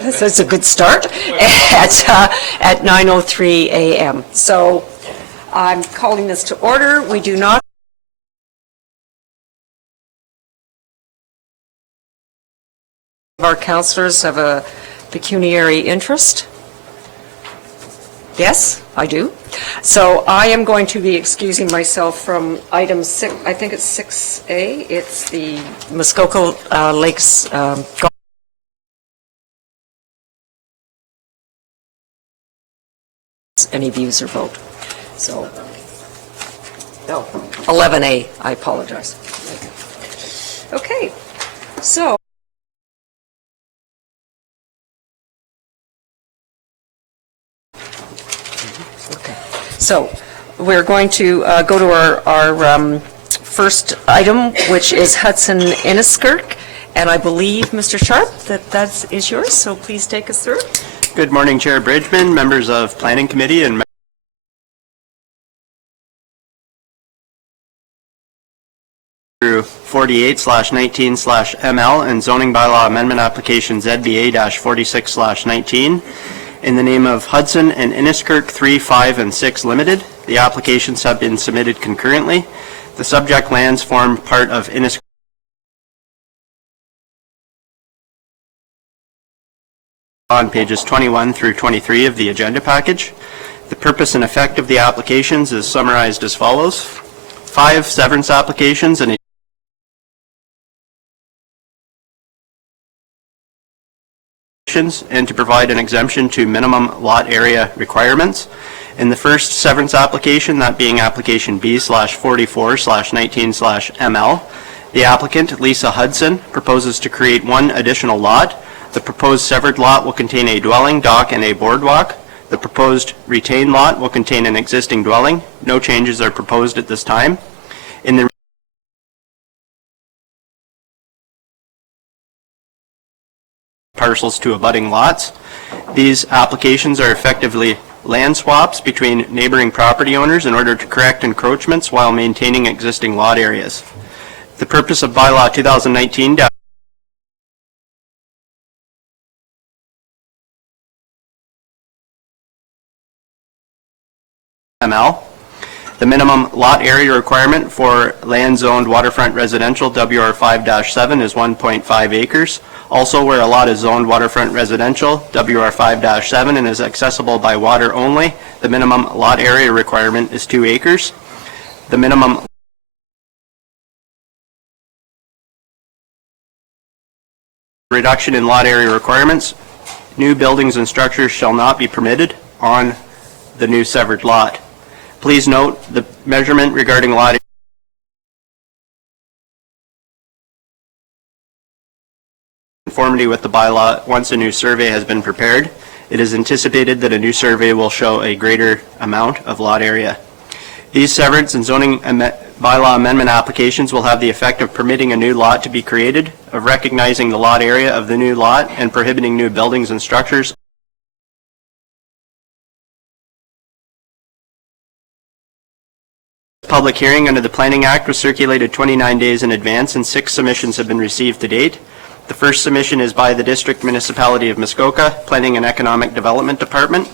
That's a good start at 9:03 a.m. So I'm calling this to order. We do not our councillors have a pecuniary interest. Yes, I do. So I am going to be excusing myself from item 6, I think it's 6A. It's the Muskoka Lakes Golf. Any views or vote. So, no, 11A, I apologize. Okay, so. So we're going to go to our first item, which is Hudson Inniskirk, and I believe, Mr. Sharp, that is yours, so please take us through. Good morning, Chair Bridgeman, members of Planning Committee, and 48/19/ML and Zoning Bylaw Amendment Application ZBA-46/19. In the name of Hudson and Inniskirk 3, 5, and 6 Limited, the applications have been submitted concurrently. The subject lands form part of Inniskirk on pages 21 through 23 of the agenda package. The purpose and effect of the applications is summarized as follows. 5 severance applications and to provide an exemption to minimum lot area requirements. In the first severance application, that being application B/44/19/ML, the applicant, Lisa Hudson, proposes to create one additional lot. The proposed severed lot will contain a dwelling, dock, and a boardwalk. The proposed retained lot will contain an existing dwelling. No changes are proposed at this time. In the parcels to abutting lots. These applications are effectively land swaps between neighboring property owners in order to correct encroachments while maintaining existing lot areas. The purpose of Bylaw 2019 TML. The minimum lot area requirement for land zoned waterfront residential WR5-7 is 1.5 acres. Also, where a lot is zoned waterfront residential WR5-7 and is accessible by water only, the minimum lot area requirement is 2 acres. The minimum reduction in lot area requirements, new buildings and structures shall not be permitted on the new severed lot. Please note the measurement regarding lot area conformity with the bylaw once a new survey has been prepared. It is anticipated that a new survey will show a greater amount of lot area. These severance and zoning bylaw amendment applications will have the effect of permitting a new lot to be created, of recognizing the lot area of the new lot, and prohibiting new buildings and structures. Public hearing under the Planning Act was circulated 29 days in advance, and 6 submissions have been received to date. The first submission is by the District Municipality of Muskoka, Planning and Economic Development Department.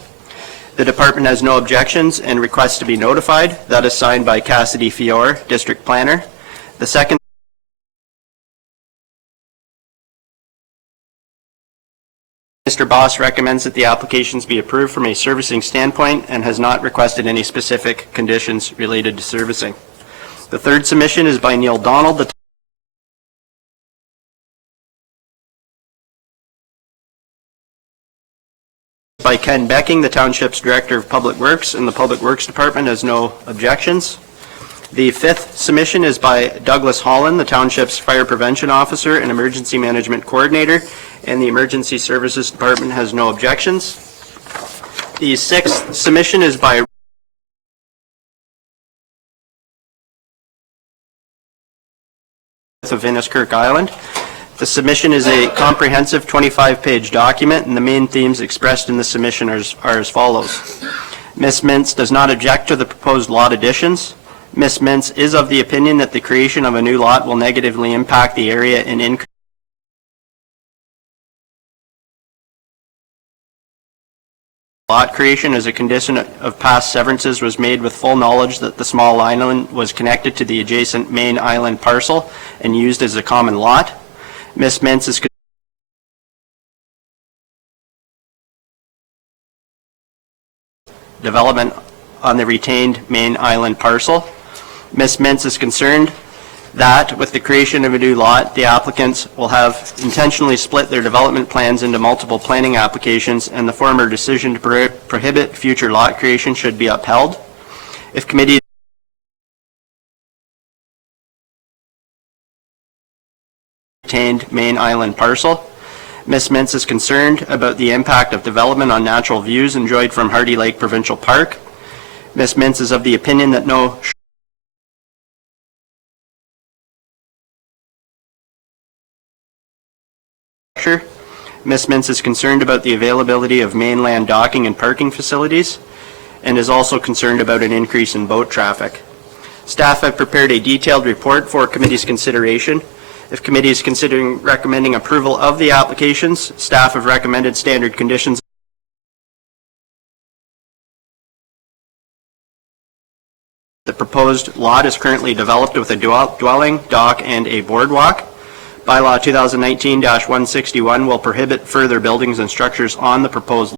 The department has no objections and requests to be notified. That is signed by Cassidy Fiore, District Planner. The second Mr. Boss recommends that the applications be approved from a servicing standpoint and has not requested any specific conditions related to servicing. The third submission is by Neil Donald, by Ken Becking, the Township's Director of Public Works, and the Public Works Department has no objections. The fifth submission is by Douglas Holland, the Township's Fire Prevention Officer and Emergency Management Coordinator, and the Emergency Services Department has no objections. The sixth submission is by of Inniskirk Island. The submission is a comprehensive 25-page document, and the main themes expressed in the submission are as follows. Ms. Mintz does not object to the proposed lot additions. Ms. Mintz is of the opinion that the creation of a new lot will negatively impact the area and increase Lot creation as a condition of past severances was made with full knowledge that the small island was connected to the adjacent main island parcel and used as a common lot. Ms. Mintz is development on the retained main island parcel. Ms. Mintz is concerned that with the creation of a new lot, the applicants will have intentionally split their development plans into multiple planning applications, and the former decision to prohibit future lot creation should be upheld. If committee retained main island parcel, Ms. Mintz is concerned about the impact of development on natural views enjoyed from Hardy Lake Provincial Park. Ms. Mintz is of the opinion that no Ms. Mintz is concerned about the availability of mainland docking and parking facilities and is also concerned about an increase in boat traffic. Staff have prepared a detailed report for committee's consideration. If committee is considering recommending approval of the applications, staff have recommended standard conditions. The proposed lot is currently developed with a dwelling, dock, and a boardwalk. Bylaw 2019-161 will prohibit further buildings and structures on the proposed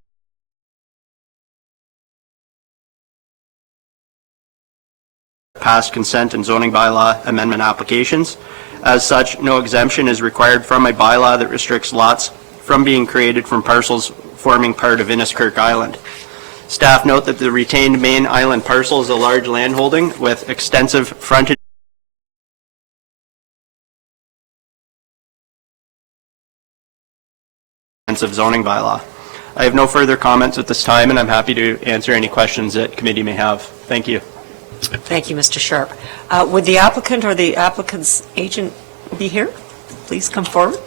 past consent and zoning bylaw amendment applications. As such, no exemption is required from a bylaw that restricts lots from being created from parcels forming part of Inniskirk Island. Staff note that the retained main island parcel is a large landholding with extensive frontage of zoning bylaw. I have no further comments at this time, and I'm happy to answer any questions that committee may have. Thank you. Thank you, Mr. Sharp. Would the applicant or the applicant's agent be here? Please come forward.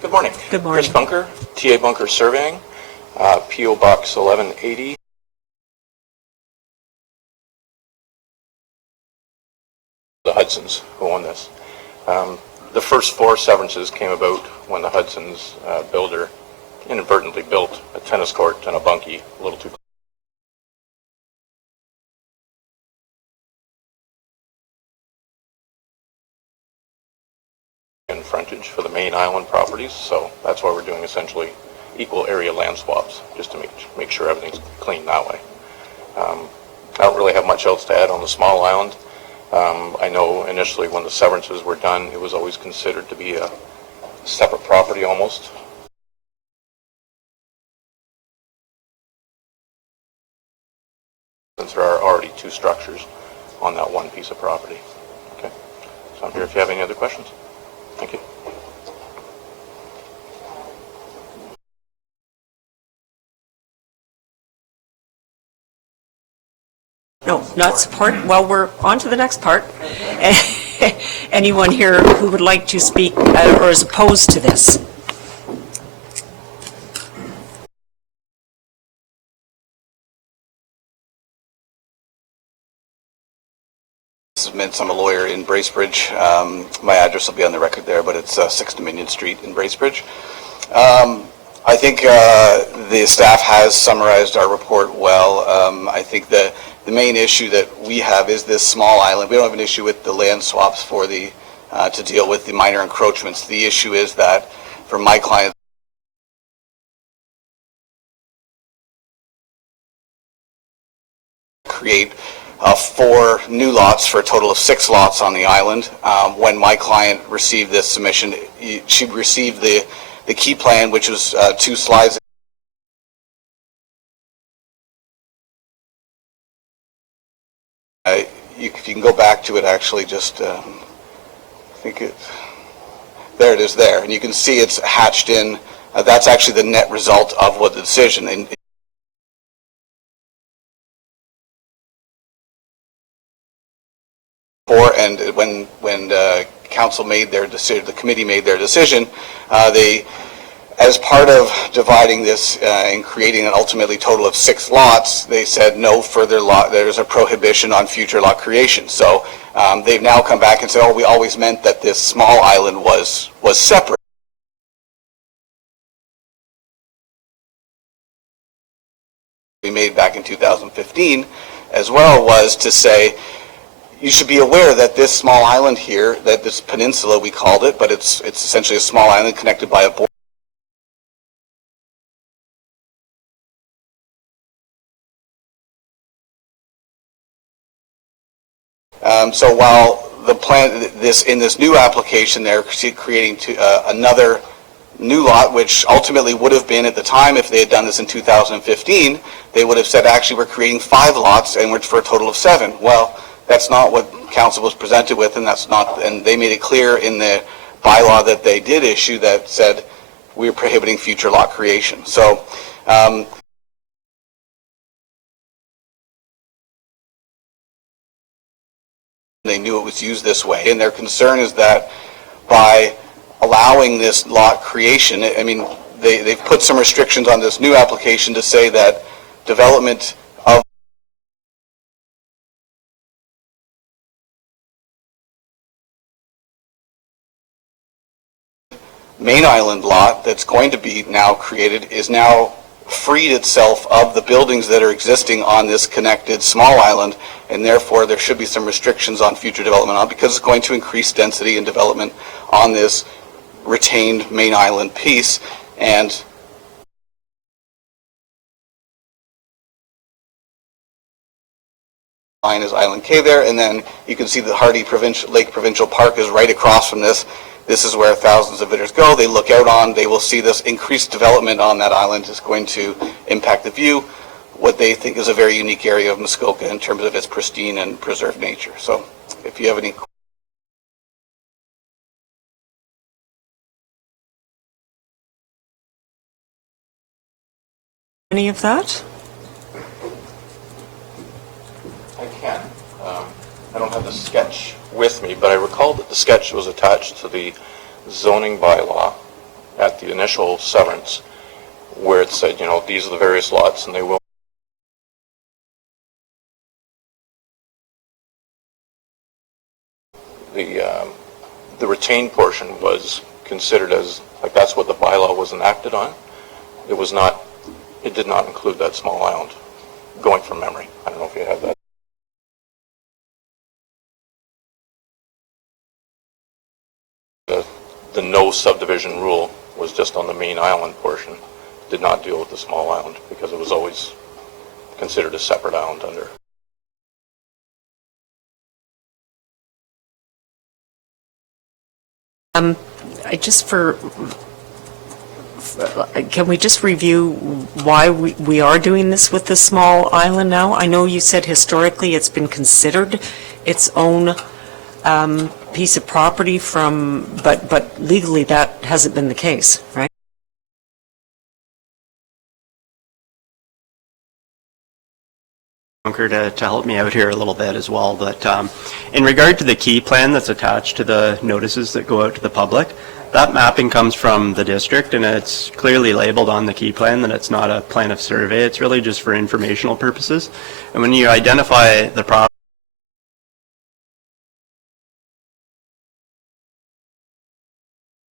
Good morning. Good morning. Chris Bunker, TA Bunker Surveying, P.O. Box 1180. The Hudsons who own this. The first 4 severances came about when the Hudsons builder inadvertently built a tennis court and a bunkie a little too close. And frontage for the main island properties, so that's why we're doing essentially equal area land swaps, just to make sure everything's clean that way. I don't really have much else to add on the small island. I know initially when the severances were done, it was always considered to be a separate property almost. Since there are already 2 structures on that one piece of property. Okay, so I'm here if you have any other questions. Thank you. No, not support. Well, we're on to the next part. Anyone here who would like to speak or is opposed to this? I'm a lawyer in Bracebridge. My address will be on the record there, but it's 6 Dominion Street in Bracebridge. I think the staff has summarized our report well. I think the main issue that we have is this small island. We don't have an issue with the land swaps for the to deal with the minor encroachments. The issue is that for my client, create 4 new lots for a total of 6 lots on the island. When my client received this submission, she received the key plan, which was 2 slides. If you can go back to it, actually, just I think it. There it is there, and you can see it's hatched in. That's actually the net result of what the decision. And when council made their decision, the committee made their decision, they, as part of dividing this and creating an ultimately total of 6 lots, they said no further lot. There's a prohibition on future lot creation. So they've now come back and said, oh, we always meant that this small island was separate. we made back in 2015 as well was to say, you should be aware that this small island here, that this peninsula we called it, but it's essentially a small island connected by a border. So while the plan, in this new application, they're creating another new lot, which ultimately would have been at the time, if they had done this in 2015, they would have said, actually, we're creating 5 lots and we're for a total of 7. Well, that's not what council was presented with, and that's not, and they made it clear in the bylaw that they did issue that said we're prohibiting future lot creation. So they knew it was used this way, and their concern is that by allowing this lot creation, I mean, they've put some restrictions on this new application to say that development of main island lot that's going to be now created is now freed itself of the buildings that are existing on this connected small island, and therefore there should be some restrictions on future development on, because it's going to increase density and development on this retained main island piece. And line is Island K there, and then you can see the Hardy Lake Provincial Park is right across from this. This is where thousands of visitors go. They look out on, they will see this increased development on that island is going to impact the view, what they think is a very unique area of Muskoka in terms of its pristine and preserved nature. So if you have any Any of that? I can. I don't have the sketch with me, but I recall that the sketch was attached to the zoning bylaw at the initial severance, where it said, you know, these are the various lots and they will. The retained portion was considered as, like, that's what the bylaw was enacted on. It was not, it did not include that small island, going from memory. I don't know if you have that. The no subdivision rule was just on the main island portion, did not deal with the small island because it was always considered a separate island under. Can we just review why we are doing this with the small island now? I know you said historically it's been considered its own piece of property but legally that hasn't been the case, right? To help me out here a little bit as well, but in regard to the key plan that's attached to the notices that go out to the public, that mapping comes from the district, and it's clearly labeled on the key plan that it's not a plan of survey. It's really just for informational purposes. And when you identify the property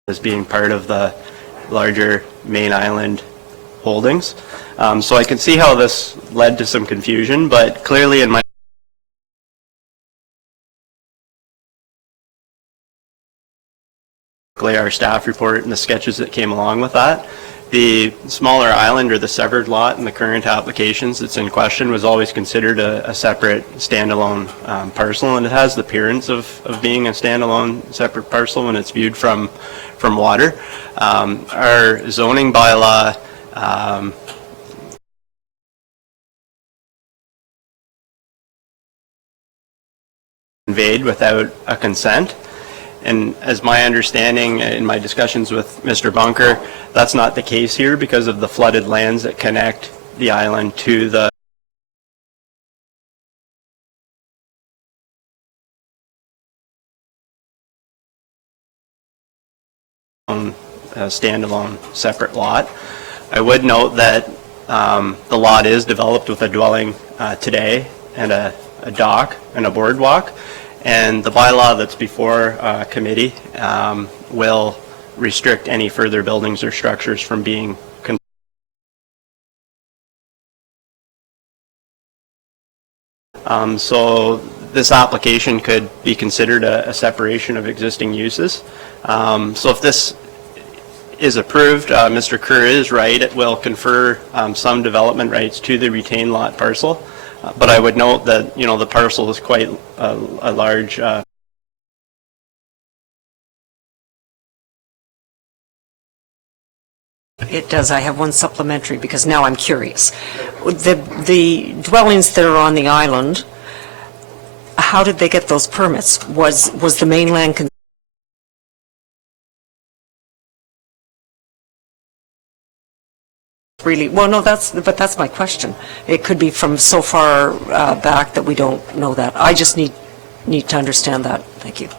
as being part of the larger main island holdings, so I can see how this led to some confusion, but clearly in my our staff report and the sketches that came along with that, the smaller island or the severed lot in the current applications that's in question was always considered a separate standalone parcel, and it has the appearance of being a standalone separate parcel when it's viewed from water. Our zoning bylaw conveyed without a consent. And as my understanding in my discussions with Mr. Bunker, that's not the case here because of the flooded lands that connect the island to the standalone separate lot. I would note that the lot is developed with a dwelling today and a dock and a boardwalk. And the bylaw that's before committee will restrict any further buildings or structures from being So this application could be considered a separation of existing uses. So if this is approved, Mr. Kerr is right, it will confer some development rights to the retained lot parcel. But I would note that, you know, the parcel is quite a large. It does. I have one supplementary because now I'm curious. The dwellings that are on the island, how did they get those permits? Was the mainland really, well, no, but that's my question. It could be from so far back that we don't know that. I just need to understand that. Thank you.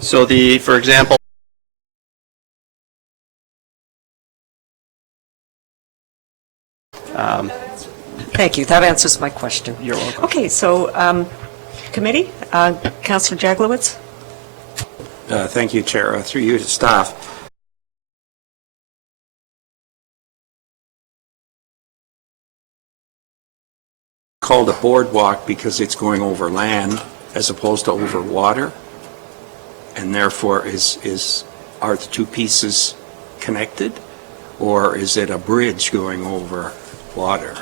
So for example, Thank you. That answers my question. You're welcome. Okay, so committee, Councillor Jaglowitz? Thank you, Chair. Through you to staff. Called a boardwalk because it's going over land as opposed to over water, and therefore are the two pieces connected, or is it a bridge going over water?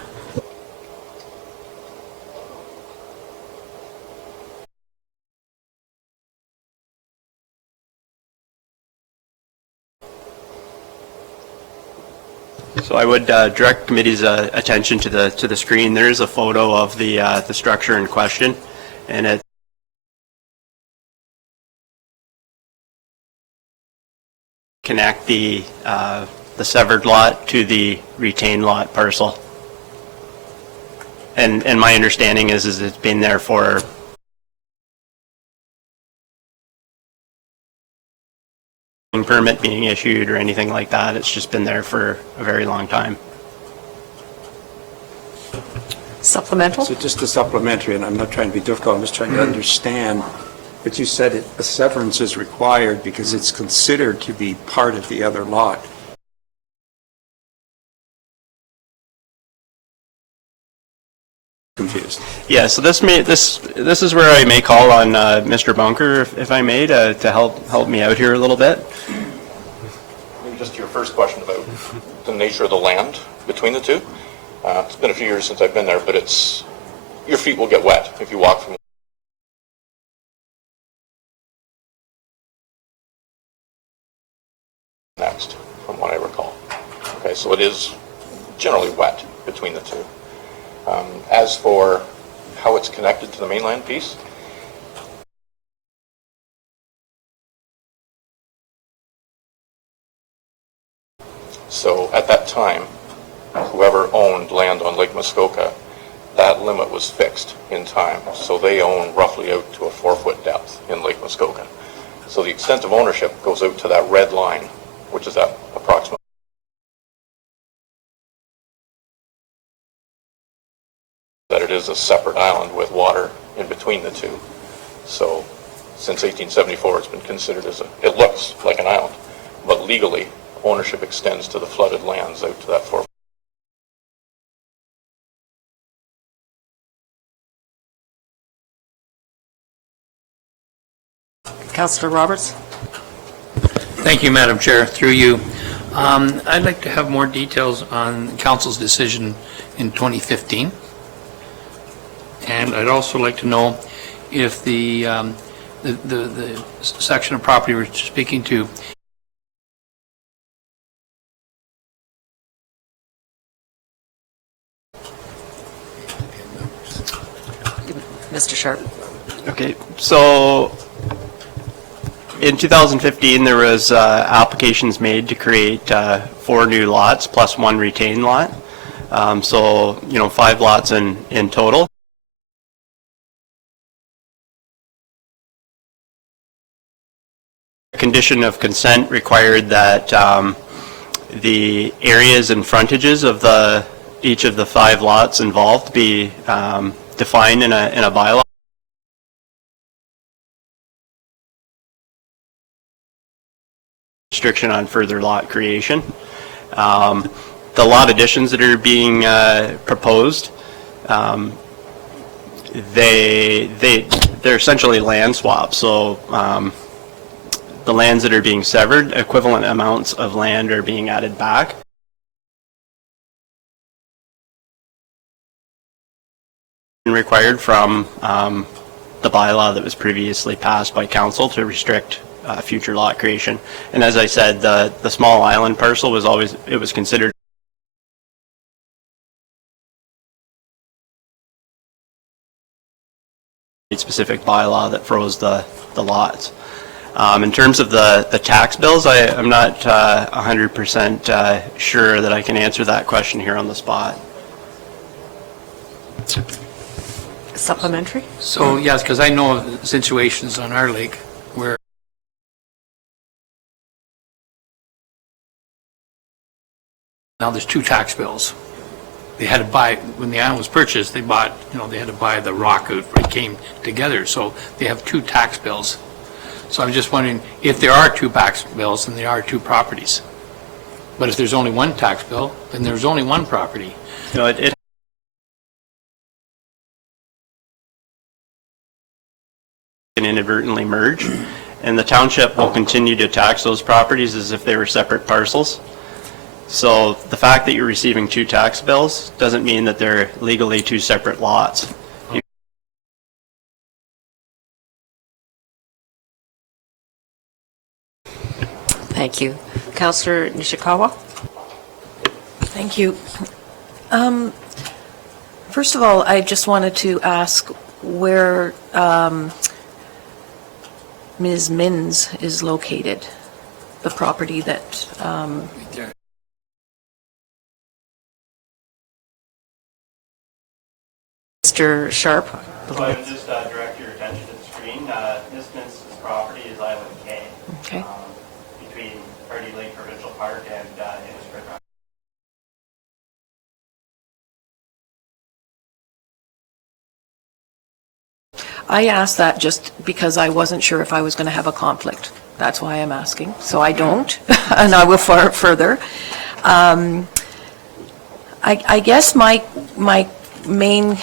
so I would direct committee's attention to the screen. There is a photo of the structure in question, and it connect the severed lot to the retained lot parcel. And my understanding is it's been there for permit being issued or anything like that. It's just been there for a very long time. Supplemental? So just a supplementary, and I'm not trying to be difficult, I'm just trying to understand, but you said a severance is required because it's considered to be part of the other lot. Confused. Yeah, so this is where I may call on Mr. Bunker, if I may, to help me out here a little bit. Maybe just to your first question about the nature of the land between the two. It's been a few years since I've been there, but your feet will get wet if you walk from next, from what I recall. Okay, so it is generally wet between the two. As for how it's connected to the mainland piece, so at that time, whoever owned land on Lake Muskoka, that limit was fixed in time. So they own roughly out to a 4-foot depth in Lake Muskoka. So the extent of ownership goes out to that red line, which is that approximate. That it is a separate island with water in between the two. So since 1874, it's been considered it looks like an island, but legally, ownership extends to the flooded lands out to that 4. Councillor Roberts? Thank you, Madam Chair. Through you. I'd like to have more details on Council's decision in 2015. And I'd also like to know if the section of property we're speaking to Mr. Sharp? Okay, so in 2015, there was applications made to create 4 new lots plus 1 retained lot. So, 5 lots in total. Condition of consent required that the areas and frontages of each of the 5 lots involved be defined in a bylaw. restriction on further lot creation. The lot additions that are being proposed, they're essentially land swaps. So the lands that are being severed, equivalent amounts of land are being added back. Required from the bylaw that was previously passed by council to restrict future lot creation. And as I said, the small island parcel was always, it was considered specific bylaw that froze the lots. In terms of the tax bills, I'm not 100% sure that I can answer that question here on the spot. Supplementary? So, yes, because I know of situations on our lake where now there's two tax bills. They had to buy, when the island was purchased, they bought, they had to buy the rock out, it came together, so they have two tax bills. So I'm just wondering, if there are two tax bills, then there are two properties. But if there's only one tax bill, then there's only one property. No, it can inadvertently merge, and the township will continue to tax those properties as if they were separate parcels. So the fact that you're receiving two tax bills doesn't mean that they're legally two separate lots. Thank you. Councillor Nishikawa? Thank you. First of all, I just wanted to ask where Ms. Mins is located, the property that, Mr. Sharp? So I would just direct your attention to the screen. Ms. Mintz's property is Island K. Okay. Between Hardy Lake Provincial Park and Innisfree. I asked that just because I wasn't sure if I was going to have a conflict. That's why I'm asking. So I don't, and I will further. I guess my main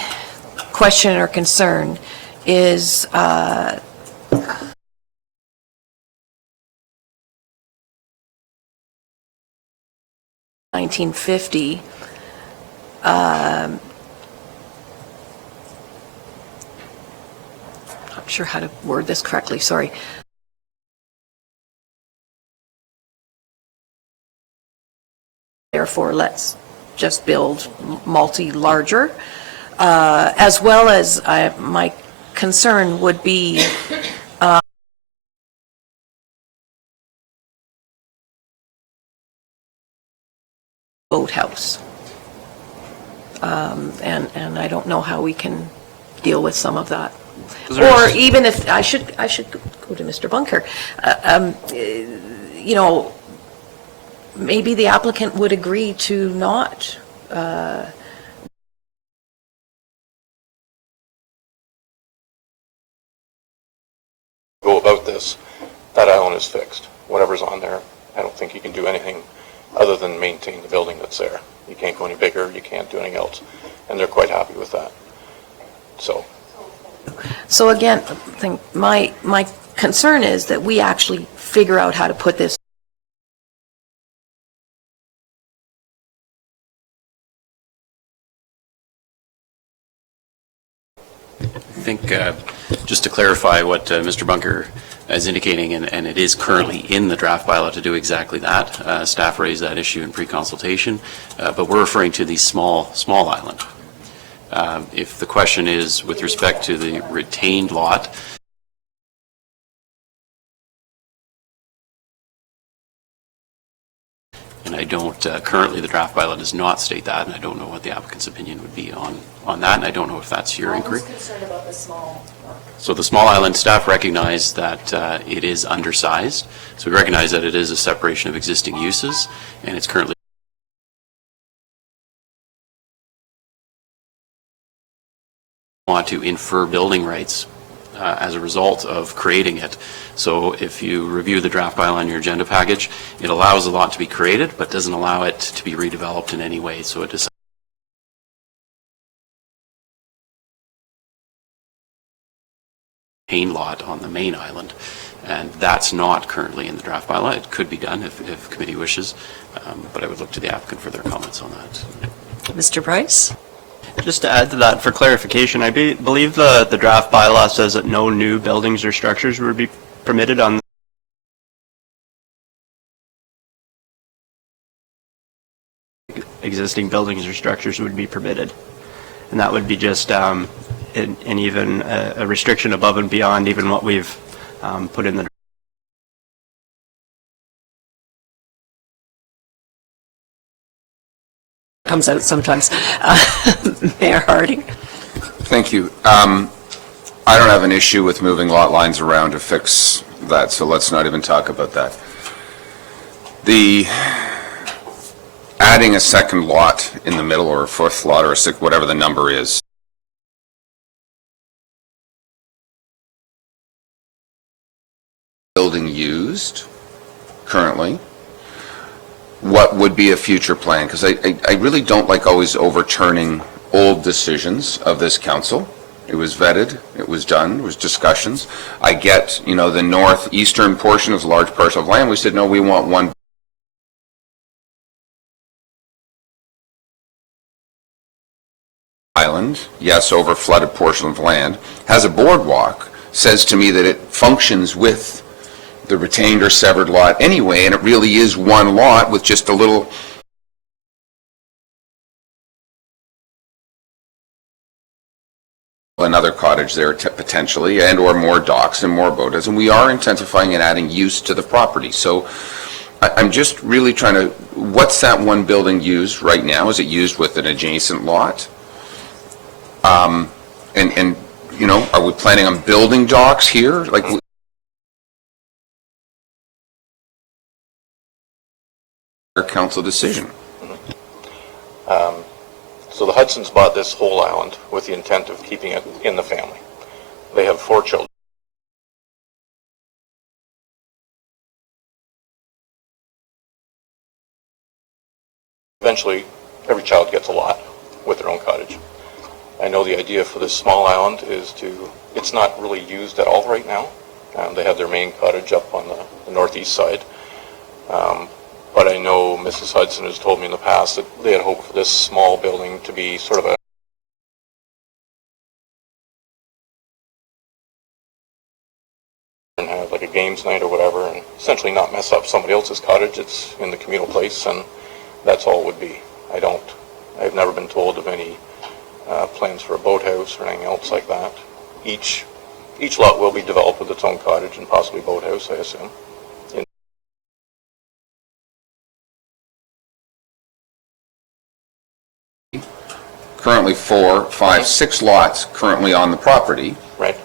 question or concern is 1950. Not sure how to word this correctly, sorry. Therefore, let's just build multi-larger, as well as my concern would be Boathouse. And I don't know how we can deal with some of that. Or even if, I should go to Mr. Bunker. Maybe the applicant would agree to not go about this. That island is fixed. Whatever's on there, I don't think you can do anything other than maintain the building that's there. You can't go any bigger, you can't do anything else. And they're quite happy with that. So again, I think my concern is that we actually figure out how to put this. I think, just to clarify what Mr. Bunker is indicating, and it is currently in the draft bylaw to do exactly that. Staff raised that issue in pre-consultation, but we're referring to the small island. If the question is with respect to the retained lot, and I don't, currently the draft bylaw does not state that, and I don't know what the applicant's opinion would be on that, and I don't know if that's your inquiry. I'm concerned about the small. So the small island, staff recognize that it is undersized, so we recognize that it is a separation of existing uses, and it's currently want to infer building rights as a result of creating it. So if you review the draft bylaw in your agenda package, it allows a lot to be created, but doesn't allow it to be redeveloped in any way. So it is a lot on the main island, and that's not currently in the draft bylaw. It could be done if committee wishes, but I would look to the applicant for their comments on that. Mr. Bryce? Just to add to that, for clarification, I believe the draft bylaw says that no new buildings or structures would be permitted on existing buildings or structures would be permitted. And that would be just and even a restriction above and beyond even what we've put in the Comes out sometimes. Mayor Harding? Thank you. I don't have an issue with moving lot lines around to fix that, so let's not even talk about that. The adding a second lot in the middle, or a fourth lot, or a sixth, whatever the number is, building used currently, what would be a future plan? Because I really don't like always overturning old decisions of this council. It was vetted, it was done, it was discussions. I get, you know, the northeastern portion is a large parcel of land. We said, no, we want one. Island, yes, over flooded portion of land, has a boardwalk, says to me that it functions with the retained or severed lot anyway, and it really is one lot with just a little another cottage there potentially, and or more docks and more boathouses, and we are intensifying and adding use to the property. So I'm just really trying to, what's that one building used right now? Is it used with an adjacent lot? And you know, are we planning on building docks here? Like, our council decision. So the Hudsons bought this whole island with the intent of keeping it in the family. They have 4 children. Eventually, every child gets a lot with their own cottage. I know the idea for this small island is it's not really used at all right now. They have their main cottage up on the northeast side. But I know Mrs. Hudson has told me in the past that they had hoped for this small building to be sort of and have like a games night or whatever, and essentially not mess up somebody else's cottage. It's in the communal place, and that's all it would be. I've never been told of any plans for a boathouse or anything else like that. Each lot will be developed with its own cottage and possibly boathouse, I assume. Currently 4, 5, 6 lots currently on the property. Right.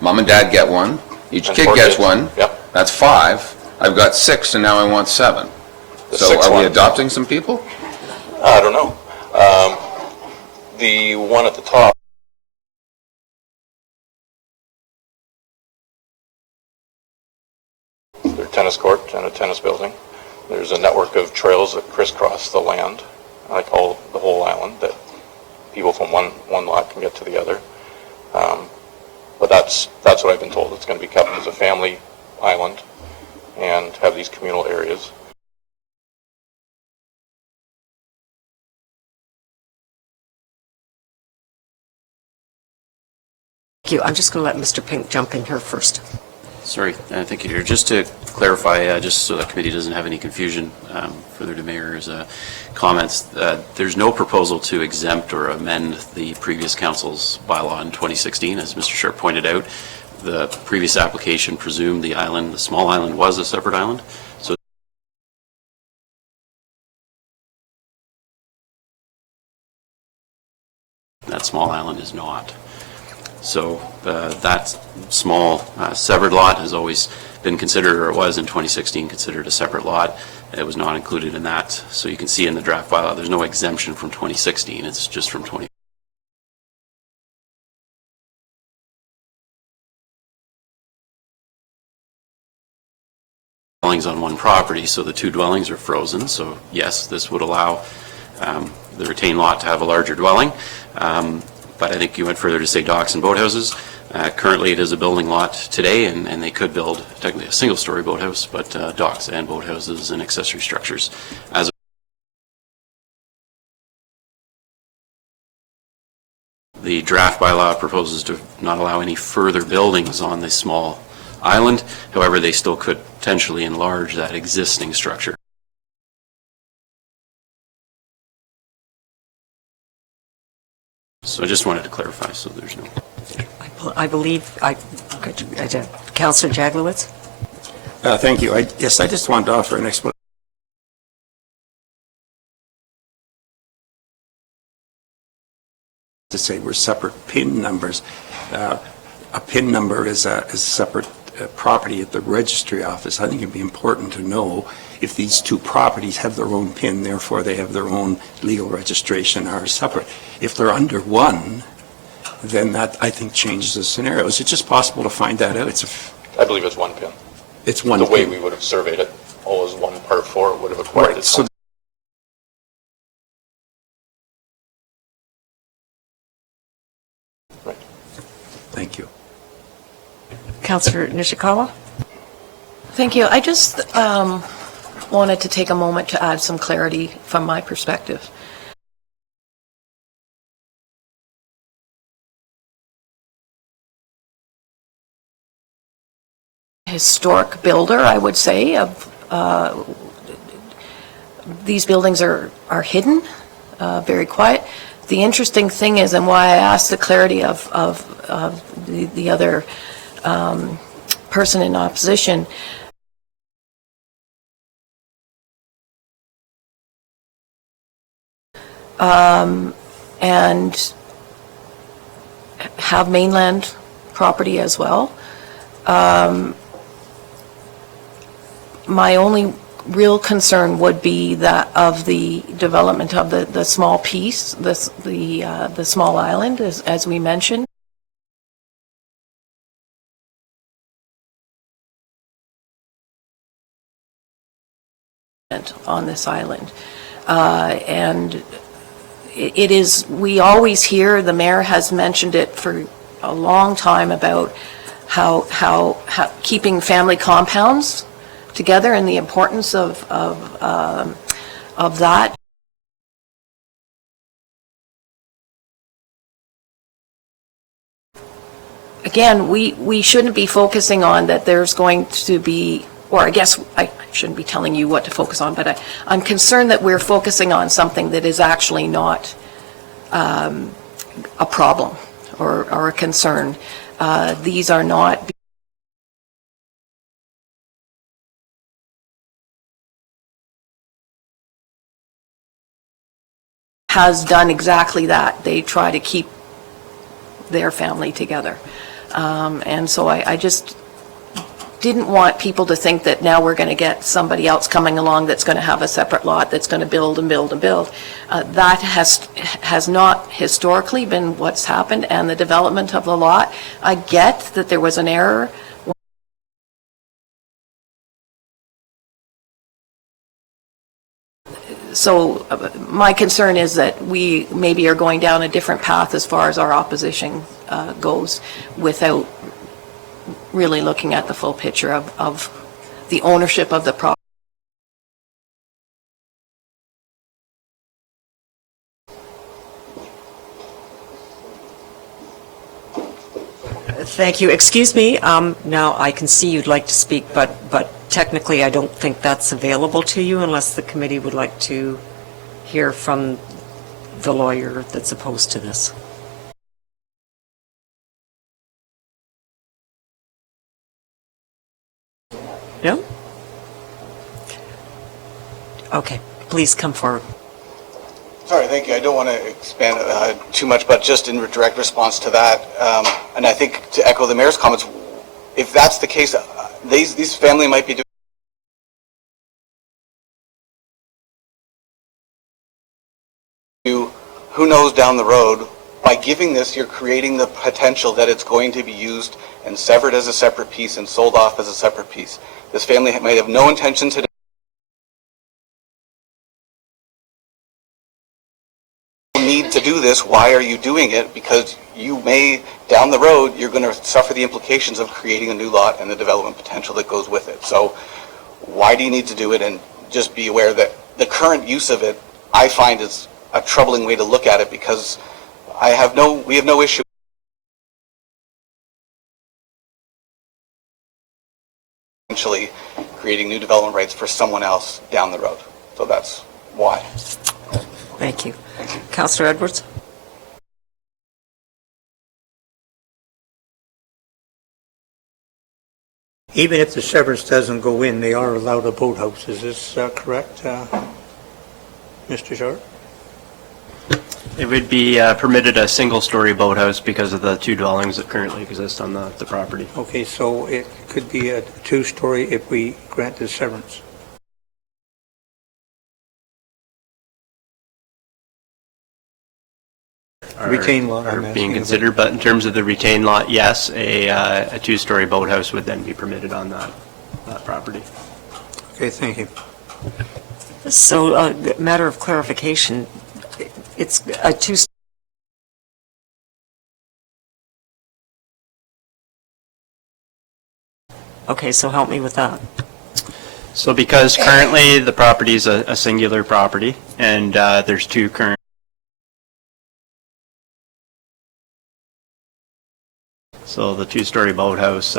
Mom and dad get one. Each And kid 4 gets kids. one. Yep. That's 5. I've got 6, and now I want 7. The So 6th are we one. adopting some people? I don't know. The one at the top, there's a tennis court and a tennis building. There's a network of trails that crisscross the land, like the whole island, that people from one lot can get to the other. But that's what I've been told. It's going to be kept as a family island and have these communal areas. Thank you. I'm just going to let Mr. Pink jump in here first. Sorry, thank you, Dear. Just to clarify, just so the committee doesn't have any confusion further to Mayor's comments, there's no proposal to exempt or amend the previous council's bylaw in 2016. As Mr. Sharp pointed out, the previous application presumed the small island was a separate island. So that small island is not. So that small severed lot has always been considered, or it was in 2016, considered a separate lot. It was not included in that. So you can see in the draft bylaw, there's no exemption from 2016. It's just from 20. dwellings on one property, so the two dwellings are frozen. So yes, this would allow the retained lot to have a larger dwelling. But I think you went further to say docks and boathouses. Currently, it is a building lot today, and they could build technically a single-story boathouse, but docks and boathouses and accessory structures. As the draft bylaw proposes to not allow any further buildings on this small island. However, they still could potentially enlarge that existing structure. So I just wanted to clarify, so there's no... I believe, Councillor Jaglowitz? Thank you. Yes, I just wanted to offer an explanation. To say we're separate PIN numbers. A PIN number is a separate property at the registry office. I think it'd be important to know if these two properties have their own PIN, therefore they have their own legal registration, are separate. If they're under one, then that, I think, changes the scenario. Is it just possible to find that out? I believe it's one pin. It's one The way PIN. we would have surveyed it, all as one part 4, it would have acquired Right, its so own. Right. Thank you. Councillor Nishikawa? Thank you. I just wanted to take a moment to add some clarity from my perspective. Historic builder, I would say, of these buildings are hidden, very quiet. The interesting thing is, and why I asked the clarity of the other person in opposition, and have mainland property as well. My only real concern would be that of the development of the small piece, the small island, as we mentioned. On this island. And it is, we always hear, the mayor has mentioned it for a long time about how keeping family compounds together and the importance of that. Again, we shouldn't be focusing on that there's going to be, or I guess I shouldn't be telling you what to focus on, but I'm concerned that we're focusing on something that is actually not a problem or a concern. These are not has done exactly that. They try to keep their family together. And so I just didn't want people to think that now we're going to get somebody else coming along that's going to have a separate lot that's going to build and build and build. That has not historically been what's happened, and the development of the lot, I get that there was an error. So my concern is that we maybe are going down a different path as far as our opposition goes, without really looking at the full picture of the ownership of the property. Thank you. Excuse me, now I can see you'd like to speak, but technically I don't think that's available to you unless the committee would like to hear from the lawyer that's opposed to this. No? Okay, please come forward. Sorry, thank you. I don't want to expand too much, but just in direct response to that, and I think to echo the mayor's comments, if that's the case, these family might be doing, who knows, down the road. By giving this, you're creating the potential that it's going to be used and severed as a separate piece and sold off as a separate piece. This family might have no intention to need to do this. Why are you doing it? Because you may, down the road, you're going to suffer the implications of creating a new lot and the development potential that goes with it. So why do you need to do it? And just be aware that the current use of it, I find, is a troubling way to look at it, because we have no issue potentially creating new development rights for someone else down the road. So that's why. Thank you. Councillor Edwards? Even if the severance doesn't go in, they are allowed a boathouse. Is this correct, Mr. Sharp? It would be permitted a single-story boathouse because of the two dwellings that currently exist on the property. Okay, so it could be a two-story if we grant the severance. Retained lot, I'm Are asking being about. considered, but in terms of the retained lot, yes, a two-story boathouse would then be permitted on that property. Okay, thank you. So, matter of clarification, it's a two... Okay, so help me with that. So because currently the property is a singular property, and there's two current... So the two-story boathouse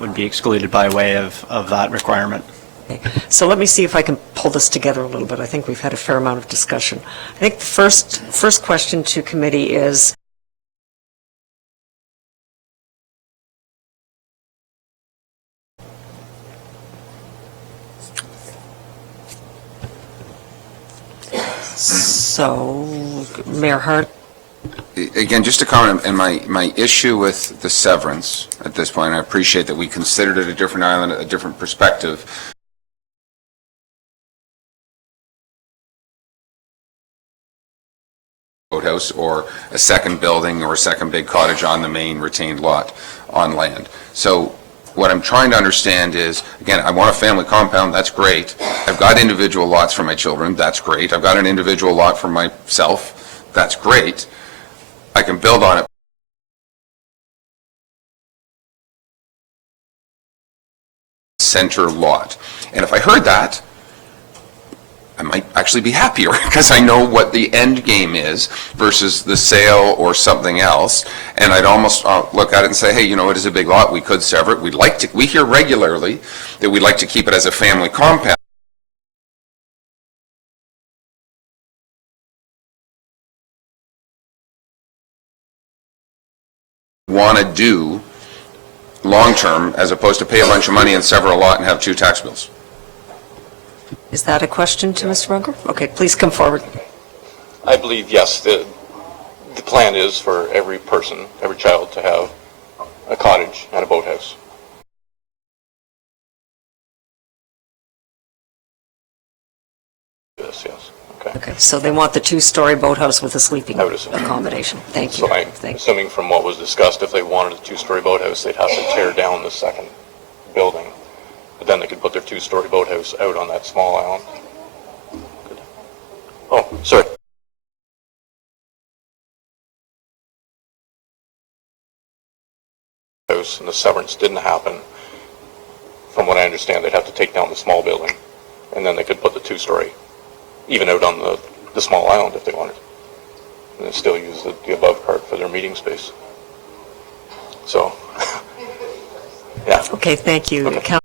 would be excluded by way of that requirement. Okay. So let me see if I can pull this together a little bit. I think we've had a fair amount of discussion. I think the first question to committee is, so, Mayor Hart? Again, just to comment, and my issue with the severance at this point, I appreciate that we considered it a different island, a different perspective. Boathouse or a second building or a second big cottage on the main retained lot on land. So what I'm trying to understand is, again, I want a family compound, that's great. I've got individual lots for my children, that's great. I've got an individual lot for myself, that's great. I can build on it. Center lot. And if I heard that, I might actually be happier because I know what the end game is versus the sale or something else. And I'd almost look at it and say, hey, you know, it is a big lot. We could sever it. We hear regularly that we'd like to keep it as a family compound. Want to do long-term as opposed to pay a bunch of money and sever a lot and have two tax bills. Is that a question to Mr. Bunker? Okay, please come forward. I believe, yes, the plan is for every person, every child to have a cottage and a boathouse. Yes, yes, okay. Okay, so they want the two-story boathouse with a sleeping I would assume. accommodation. Thank you. So I'm Thank you. assuming from what was discussed, if they wanted a two-story boathouse, they'd have to tear down the second building. But then they could put their two-story boathouse out on that small island. Good. Oh, sorry. House and the severance didn't happen. From what I understand, they'd have to take down the small building, and then they could put the two-story even out on the small island if they wanted. And then still use the above part for their meeting space. So, yeah. Okay, thank you. Okay.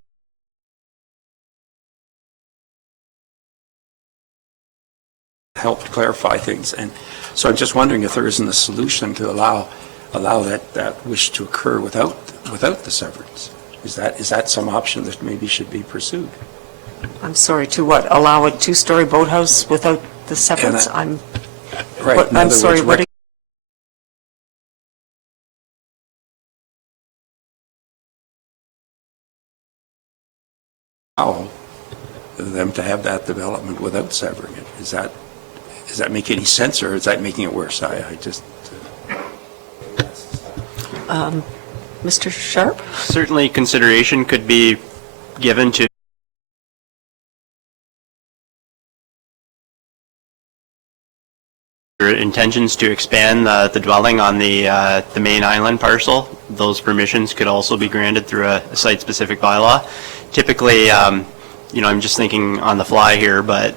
Helped clarify things, and so I'm just wondering if there isn't a solution to allow that wish to occur without the severance. Is that some option that maybe should be pursued? I'm sorry, to what? Allow a two-story boathouse without the severance? Right. In I'm other sorry, words, what? allow them to have that development without severing it. Does that make any sense, or is that making it worse? I just... Mr. Sharp? Certainly, consideration could be given to intentions to expand the dwelling on the main island parcel. Those permissions could also be granted through a site-specific bylaw. Typically, I'm just thinking on the fly here, but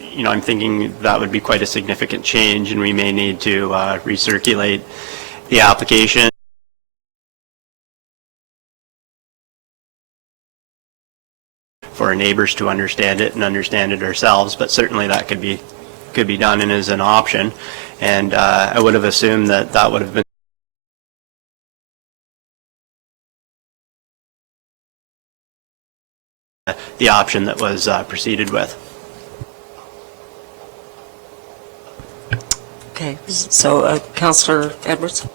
I'm thinking that would be quite a significant change, and we may need to recirculate the application for our neighbors to understand it and understand it ourselves, but certainly that could be done and is an option. And I would have assumed that that would have been the option that was proceeded with. Okay, so Councillor Edwards?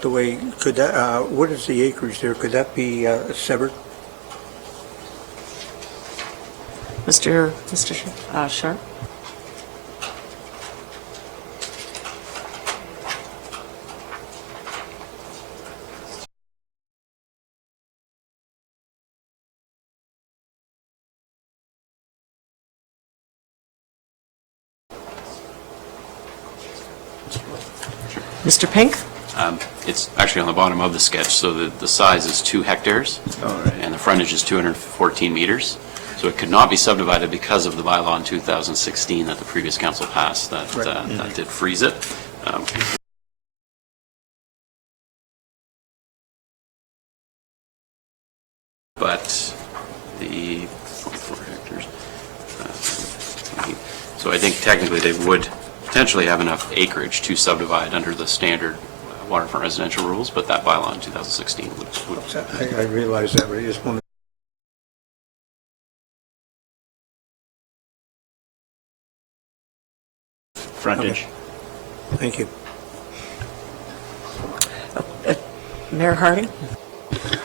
The way, could that, what is the acreage there? Could that be severed? Mr. Sharp? Mr. Pink? It's actually on the bottom of the sketch, so the size is 2 hectares, and the frontage is 214 meters. So it could not be subdivided because of the bylaw in 2016 that the previous council passed that did freeze it. But the 4 hectares, so I think technically they would potentially have enough acreage to subdivide under the standard waterfront residential rules, but that bylaw in 2016 would. I realize that, but I just wanted. Frontage. Okay. Thank you. Mayor Harding?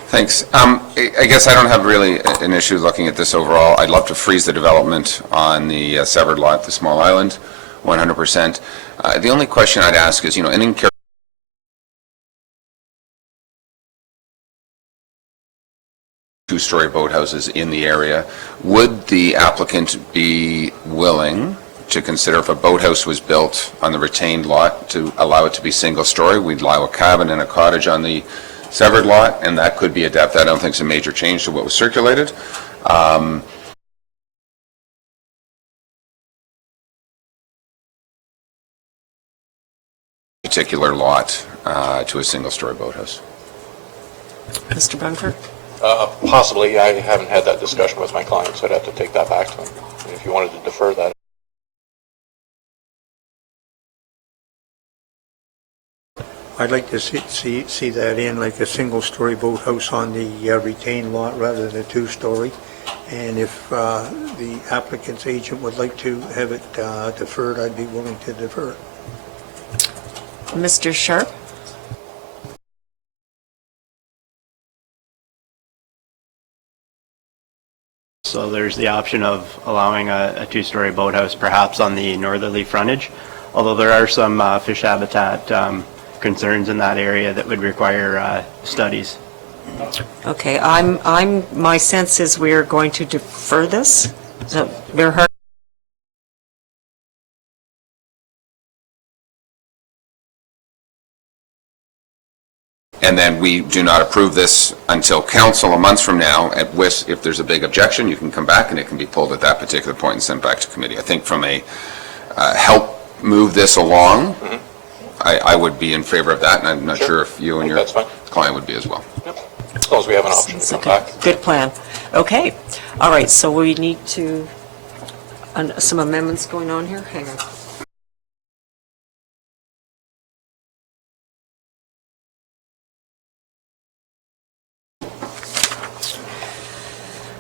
Thanks. I guess I don't have really an issue looking at this overall. I'd love to freeze the development on the severed lot, the small island, 100%. The only question I'd ask is, any two-story boathouses in the area, would the applicant be willing to consider if a boathouse was built on the retained lot to allow it to be single-story? We'd allow a cabin and a cottage on the severed lot, and that could be adapted. I don't think it's a major change to what was circulated. Particular lot to a single-story boathouse. Mr. Bunker? Possibly. I haven't had that discussion with my client, so I'd have to take that back to him. If you wanted to defer that. I'd like to see that in, like a single-story boathouse on the retained lot rather than a two-story. And if the applicant's agent would like to have it deferred, I'd be willing to defer. Mr. Sharp? So there's the option of allowing a two-story boathouse perhaps on the northerly frontage, although there are some fish habitat concerns in that area that would require studies. Okay, my sense is we are going to defer this. So, Mayor Harding? And then we do not approve this until council a month from now. At which, if there's a big objection, you can come back and it can be pulled at that particular point and sent back to committee. I think from a help move this along, I would be in favor of that, and I'm not sure if you and your client would be as well. Yep. As long as we have an option to come Okay, back. good plan. Okay, all right, so we need to, some amendments going on here? Hang on.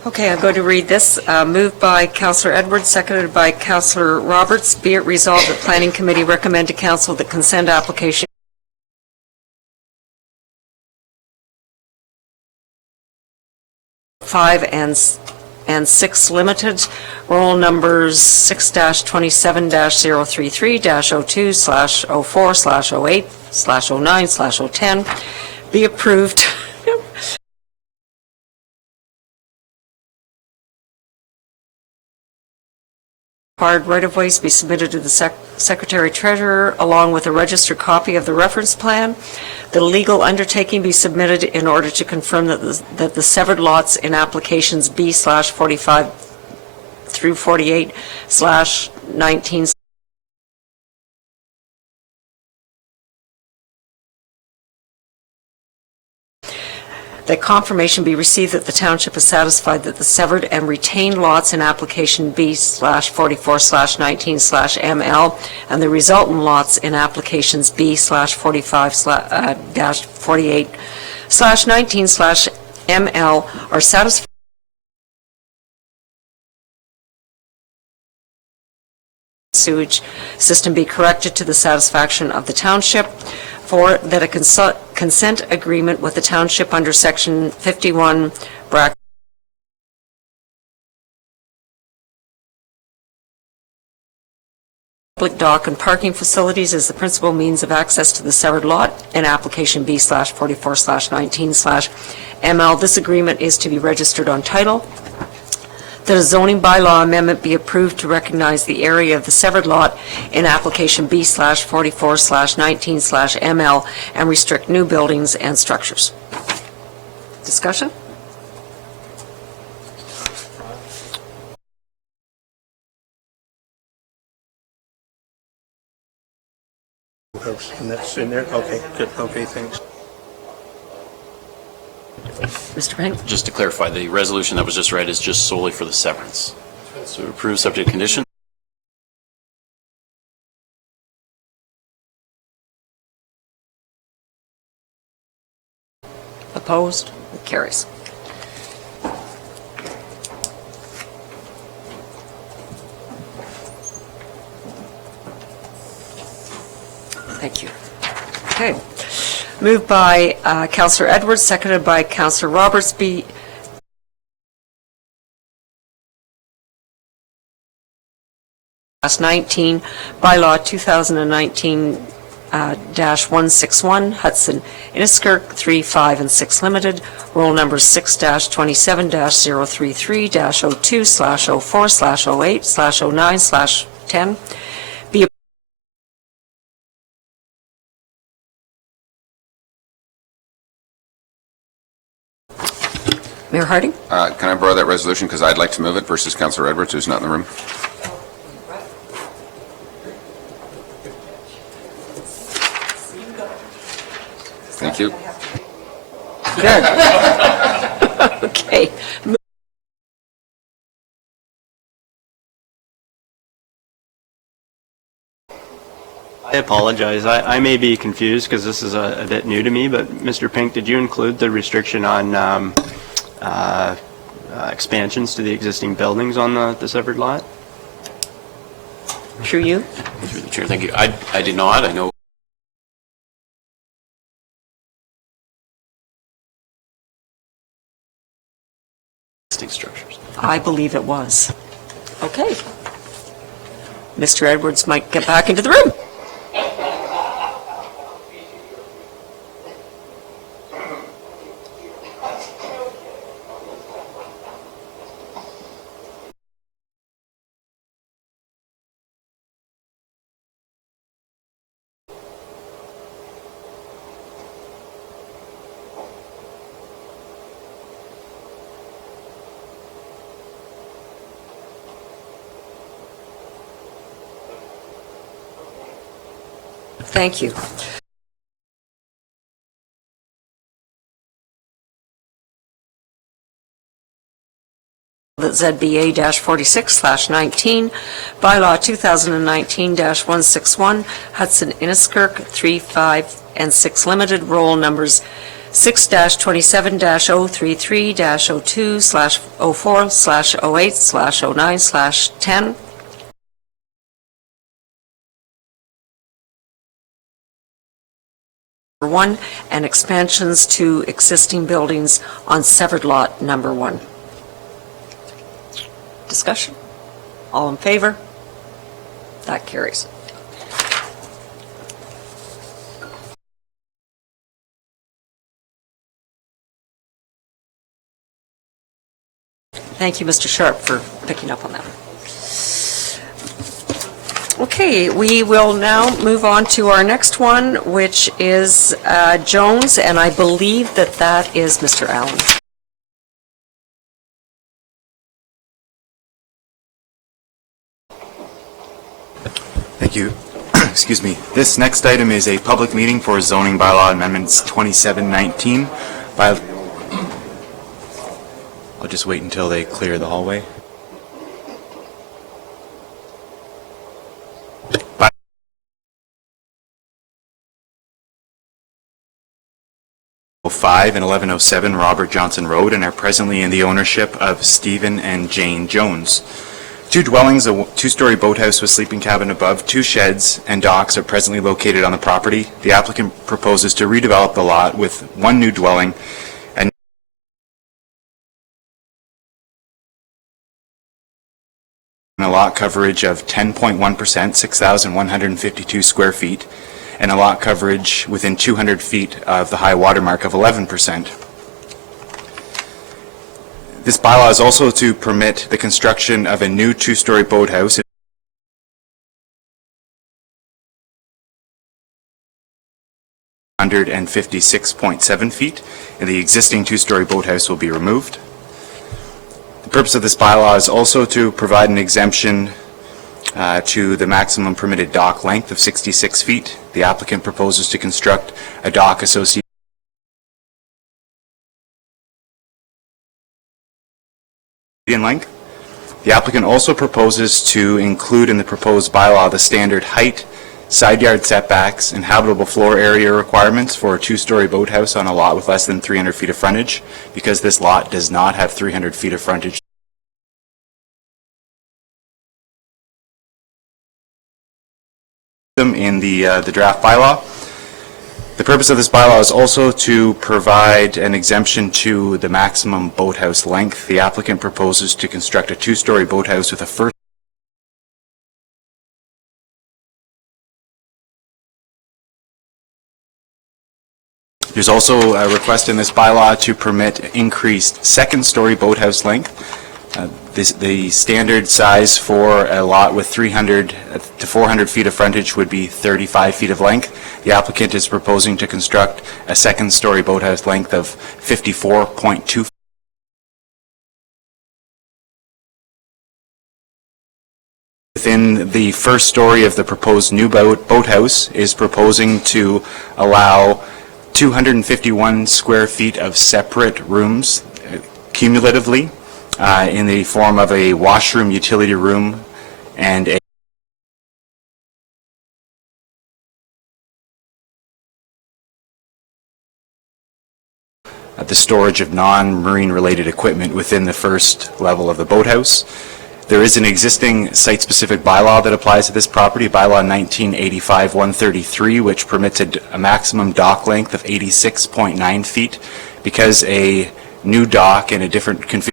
Okay, I'm going to read this. Moved by Councillor Edwards, seconded by Councillor Roberts. Be it resolved that Planning Committee recommend to Council that consent application and 6 Limited, roll numbers 6-27-033-02/04/08/09/010, be approved. Required right-of-ways be submitted to the Secretary Treasurer along with a registered copy of the reference plan. The legal undertaking be submitted in order to confirm that the severed lots in applications B/45 through 48/19 that confirmation be received that the township is satisfied that the severed and retained lots in application B/44/19/ML and the resultant lots in applications B/45/48/19/ML are satisfied sewage system be corrected to the satisfaction of the township. 4, that a consent agreement with the township under Section 51, public dock and parking facilities is the principal means of access to the severed lot in application B/44/19/ML. This agreement is to be registered on title. That a zoning bylaw amendment be approved to recognize the area of the severed lot in application B/44/19/ML and restrict new buildings and structures. Discussion? Boathouse, and that's in there? Okay, good, okay, thanks. Mr. Pink? Just to clarify, the resolution that was just read is just solely for the severance. So approved subject to condition. Opposed? It carries. Thank you. Okay. Moved by Councillor Edwards, seconded by Councillor Roberts. Be 19, Bylaw 2019-161, Hudson Inniskirk, 3, 5, and 6 Limited, roll numbers 6-27-033-02/04/08/09/10. Mayor Harding? Can I borrow that resolution, because I'd like to move it versus Councillor Edwards, who's not in the room? Thank you. Good. Okay. I apologize. I may be confused because this is a bit new to me, but Mr. Pink, did you include the restriction on expansions to the existing buildings on the severed lot? Through you? Through the chair, thank you. I did not. I know existing structures. I believe it was. Okay. Mr. Edwards might get back into the room. Thank you. That ZBA-46/19, Bylaw 2019-161, Hudson Inniskirk, 3, 5, and 6 Limited, roll numbers 6-27-033-02/04/08/09/10. 1, and expansions to existing buildings on severed lot number 1. discussion? All in favor? That carries. Thank you, Mr. Sharp, for picking up on that. Okay, we will now move on to our next one, which is Jones, and I believe that that is Mr. Allen. Thank you. Excuse me. This next item is a public meeting for zoning bylaw amendments 2719. I'll just wait until they clear the hallway. By 5 and 1107 Robert Johnson Road and are presently in the ownership of Stephen and Jane Jones. Two dwellings, a two-story boathouse with sleeping cabin above, two sheds and docks are presently located on the property. The applicant proposes to redevelop the lot with one new dwelling and a lot coverage of 10.1%, 6,152 square feet, and a lot coverage within 200 feet of the high water mark of 11%. This bylaw is also to permit the construction of a new two-story boathouse at 156.7 feet, and the existing two-story boathouse will be removed. The purpose of this bylaw is also to provide an exemption to the maximum permitted dock length of 66 feet. The applicant proposes to construct a dock associated in length. The applicant also proposes to include in the proposed bylaw the standard height, side yard setbacks, and habitable floor area requirements for a two-story boathouse on a lot with less than 300 feet of frontage. Because this lot does not have 300 feet of frontage, in the draft bylaw. The purpose of this bylaw is also to provide an exemption to the maximum boathouse length. The applicant proposes to construct a two-story boathouse with a first There's also a request in this bylaw to permit increased second-story boathouse length. The standard size for a lot with 300 to 400 feet of frontage would be 35 feet of length. The applicant is proposing to construct a second-story boathouse length of 54.2 feet. Within the first story of the proposed new boathouse is proposing to allow 251 square feet of separate rooms cumulatively in the form of a washroom, utility room, and the storage of non-marine related equipment within the first level of the boathouse. There is an existing site-specific bylaw that applies to this property, Bylaw 1985-133, which permits a maximum dock length of 86.9 feet. Because a new dock and a different configuration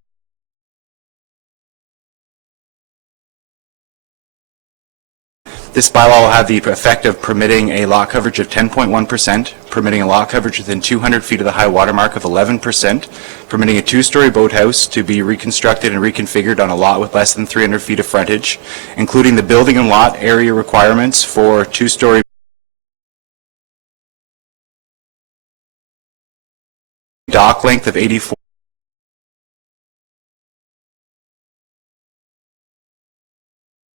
This bylaw will have the effect of permitting a lot coverage of 10.1%, permitting a lot coverage within 200 feet of the high water mark of 11%, permitting a two-story boathouse to be reconstructed and reconfigured on a lot with less than 300 feet of frontage, including the building and lot area requirements for two-story dock length of 84.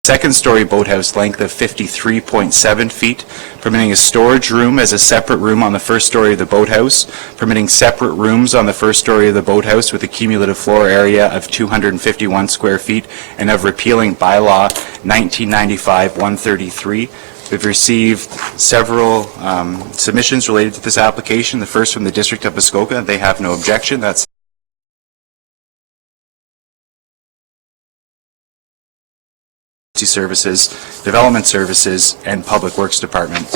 Second-story boathouse length of 53.7 feet, permitting a storage room as a separate room on the first story of the boathouse, permitting separate rooms on the first story of the boathouse with a cumulative floor area of 251 square feet, and of repealing Bylaw 1995-133. We've received several submissions related to this application. The first from the District of Muskoka. They have no objection. That's Services, Development Services, and Public Works Department.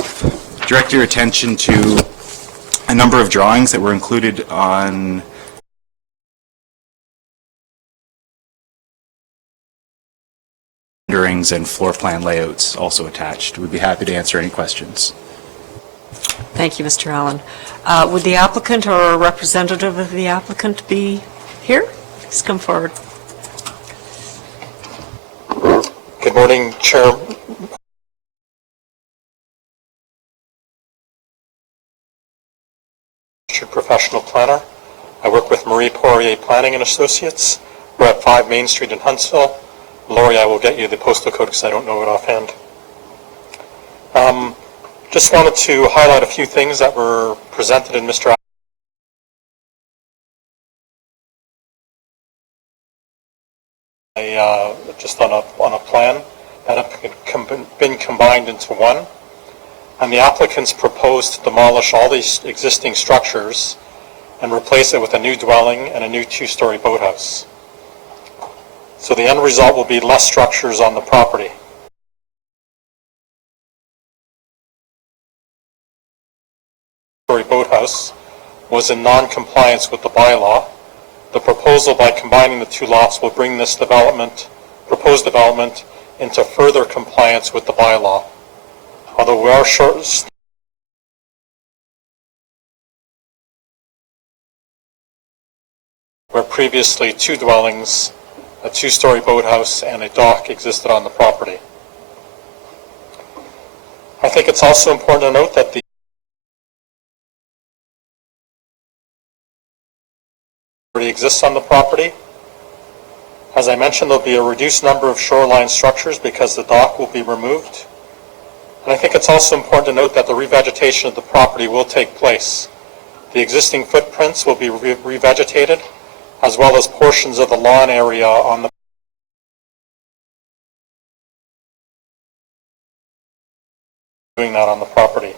Direct your attention to a number of drawings that were included on renderings and floor plan layouts also attached. We'd be happy to answer any questions. Thank you, Mr. Allen. Would the applicant or a representative of the applicant be here? Please come forward. Good morning, Chair. Professional planner. I work with Marie Poirier Planning and Associates. We're at 5 Main Street in Huntsville. Lori, I will get you the postal code because I don't know it offhand. Just wanted to highlight a few things that were presented in Mr. Just on a plan that have been combined into one. And the applicants proposed to demolish all these existing structures and replace it with a new dwelling and a new 2-story boathouse. So the end result will be less structures on the property. The boathouse was in non-compliance with the bylaw. The proposal by combining the 2 lots will bring this proposed development into further compliance with the bylaw. Although we are short, where previously 2 dwellings, a 2-story boathouse, and a dock existed on the property. I think it's also important to note that the already exists on the property. As I mentioned, there'll be a reduced number of shoreline structures because the dock will be removed. And I think it's also important to note that the revegetation of the property will take place. The existing footprints will be revegetated, as well as portions of the lawn area on the doing that on the property.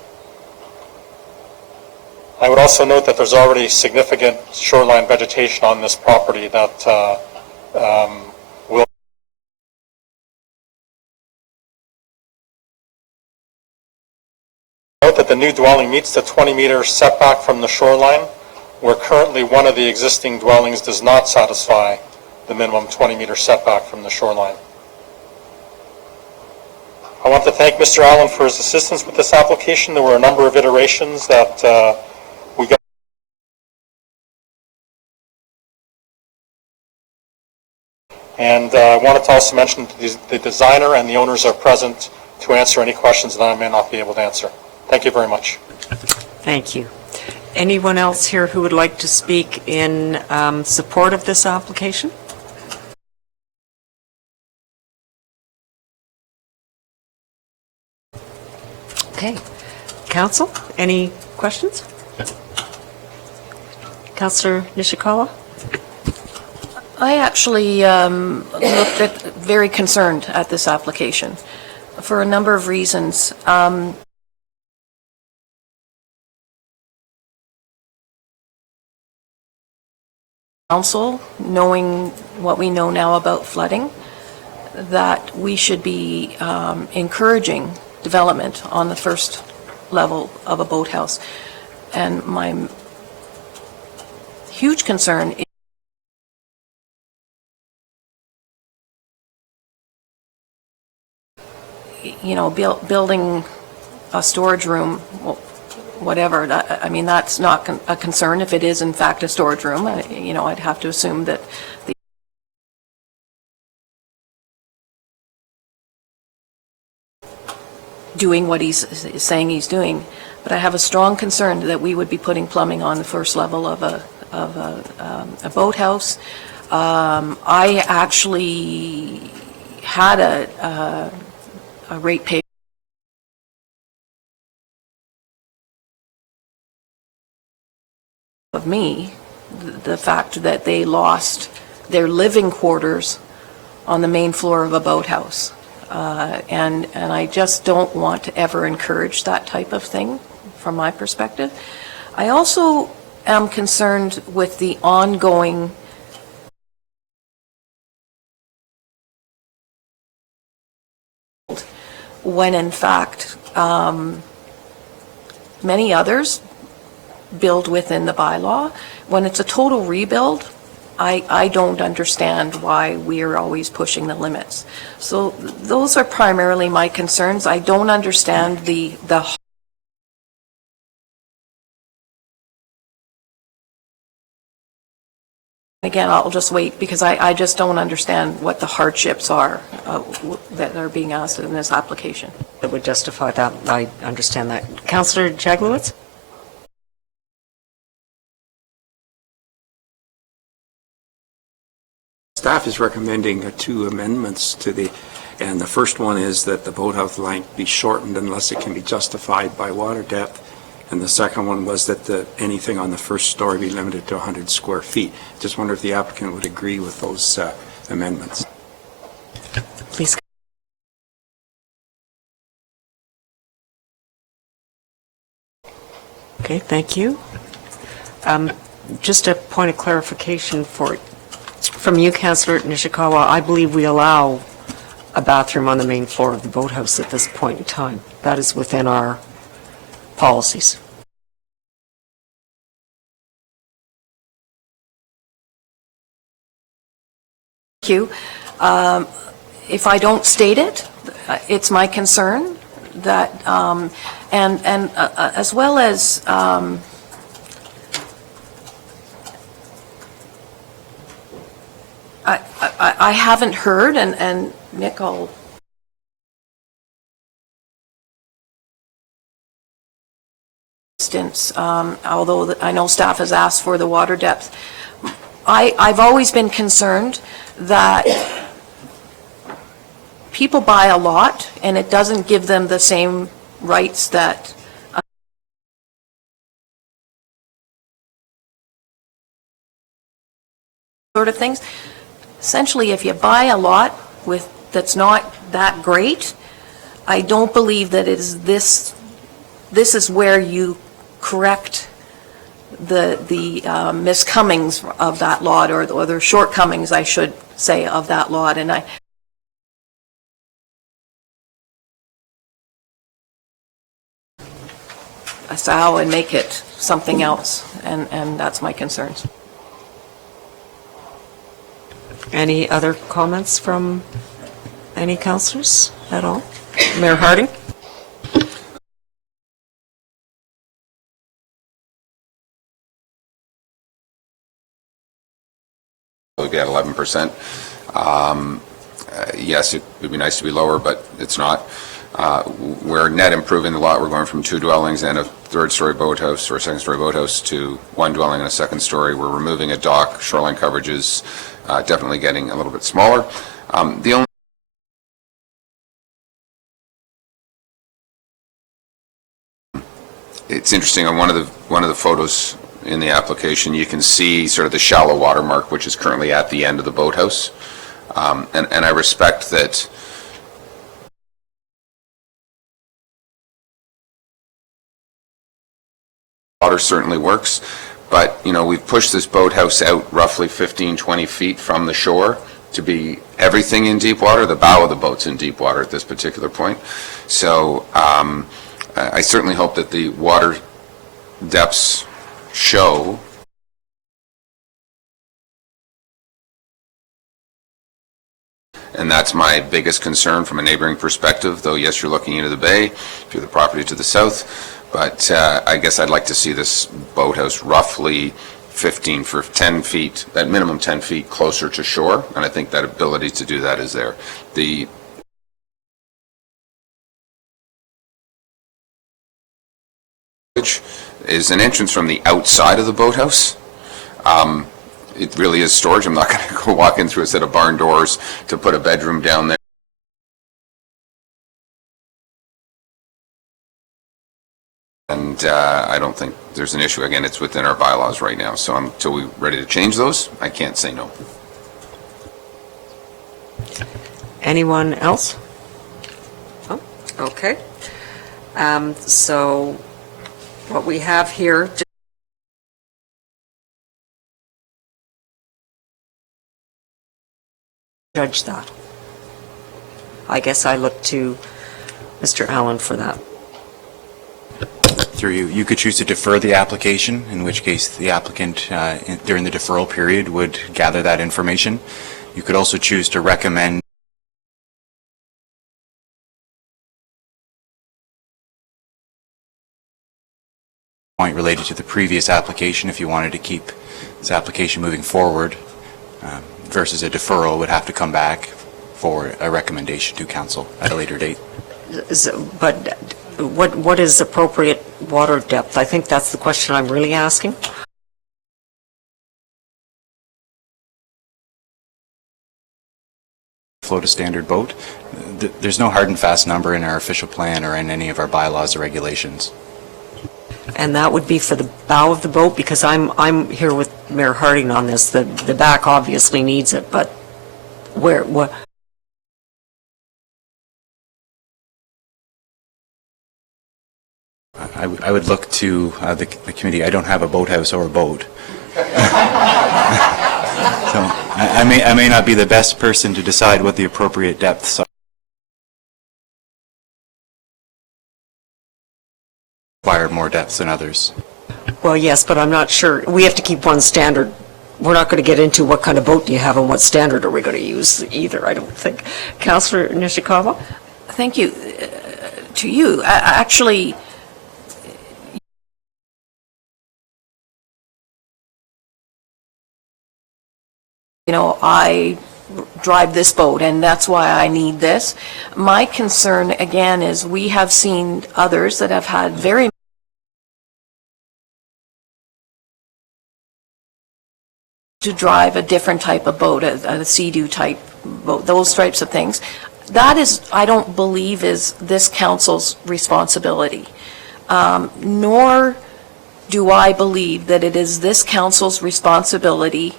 I would also note that there's already significant shoreline vegetation on this property that will note that the new dwelling meets the 20-meter setback from the shoreline, where currently one of the existing dwellings does not satisfy the minimum 20-meter setback from the shoreline. I want to thank Mr. Allen for his assistance with this application. There were a number of iterations that we got. And I wanted to also mention the designer and the owners are present to answer any questions that I may not be able to answer. Thank you very much. Thank you. Anyone else here who would like to speak in support of this application? Okay. Council, any questions? Councillor Nishikawa? I actually looked at very concerned at this application for a number of reasons. Council, knowing what we know now about flooding, that we should be encouraging development on the first level of a boathouse. And my huge concern is building a storage room, whatever. I mean, that's not a concern if it is in fact a storage room. I'd have to assume that doing what he's saying he's doing. But I have a strong concern that we would be putting plumbing on the first level of a boathouse. I actually had a ratepayer of me, the fact that they lost their living quarters on the main floor of a boathouse. And I just don't want to ever encourage that type of thing from my perspective. I also am concerned with the ongoing when in fact many others build within the bylaw. When it's a total rebuild, I don't understand why we are always pushing the limits. So those are primarily my concerns. I don't understand the again, I'll just wait because I just don't understand what the hardships are that are being asked in this application. That would justify that. I understand that. Councillor Jaglowitz? Staff is recommending two amendments to and the first one is that the boathouse length be shortened unless it can be justified by water depth. And the second one was that anything on the first story be limited to 100 square feet. Just wonder if the applicant would agree with those amendments. Please. Okay, thank you. Just a point of clarification from you, Councillor Nishikawa. I believe we allow a bathroom on the main floor of the boathouse at this point in time. That is within our policies. Thank you. If I don't state it, it's my concern that, as well as, I haven't heard, and Nick, I'll instance, although I know staff has asked for the water depth, I've always been concerned that people buy a lot and it doesn't give them the same rights that sort of things. Essentially, if you buy a lot that's not that great, I don't believe that it is this is where you correct the miscomings of that lot, or the shortcomings, I should say, of that lot. And and make it something else, and that's my concerns. Any other comments from any councillors at all? Mayor Harding? We'll be at 11%. Yes, it would be nice to be lower, but it's not. We're net improving the lot. We're going from 2 dwellings and a third-story boathouse or a second-story boathouse to 1 dwelling and a second story. We're removing a dock. Shoreline coverage is definitely getting a little bit smaller. The only It's interesting, on one of the photos in the application, you can see sort of the shallow water mark, which is currently at the end of the boathouse. And I respect that water certainly works, but, you know, we've pushed this boathouse out roughly 15, 20 feet from the shore to be everything in deep water. The bow of the boat's in deep water at this particular point. So I certainly hope that the water depths show and that's my biggest concern from a neighboring perspective, though yes, you're looking into the bay through the property to the south, but I guess I'd like to see this boathouse roughly 10 feet, at minimum 10 feet closer to shore, and I think that ability to do that is there. The is an entrance from the outside of the boathouse. It really is storage. I'm not going to go walk in through a set of barn doors to put a bedroom down there. And I don't think there's an issue. Again, it's within our bylaws right now. So until we're ready to change those, I can't say no. Anyone else? Oh, okay. So what we have here, judge that. I guess I look to Mr. Allen for that. through you, you could choose to defer the application, in which case the applicant, during the deferral period, would gather that information. You could also choose to recommend point related to the previous application if you wanted to keep this application moving forward, versus a deferral would have to come back for a recommendation to council at a later date. But what is appropriate water depth? I think that's the question I'm really asking. Float a standard boat. There's no hard and fast number in our official plan or in any of our bylaws or regulations. And that would be for the bow of the boat, because I'm here with Mayor Harding on this. The back obviously needs it, but what? I would look to the committee. I don't have a boathouse or a boat. So I may not be the best person to decide what the appropriate depths are. Require more depths than others. Well, yes, but I'm not sure. We have to keep one standard. We're not going to get into what kind of boat do you have and what standard are we going to use either, I don't think. Councillor Nishikawa? Thank you. To you, actually, you know, I drive this boat, and that's why I need this. My concern, again, is we have seen others that have had very to drive a different type of boat, a Sea-Doo type boat, those types of things. That is, I don't believe, is this council's responsibility. Nor do I believe that it is this council's responsibility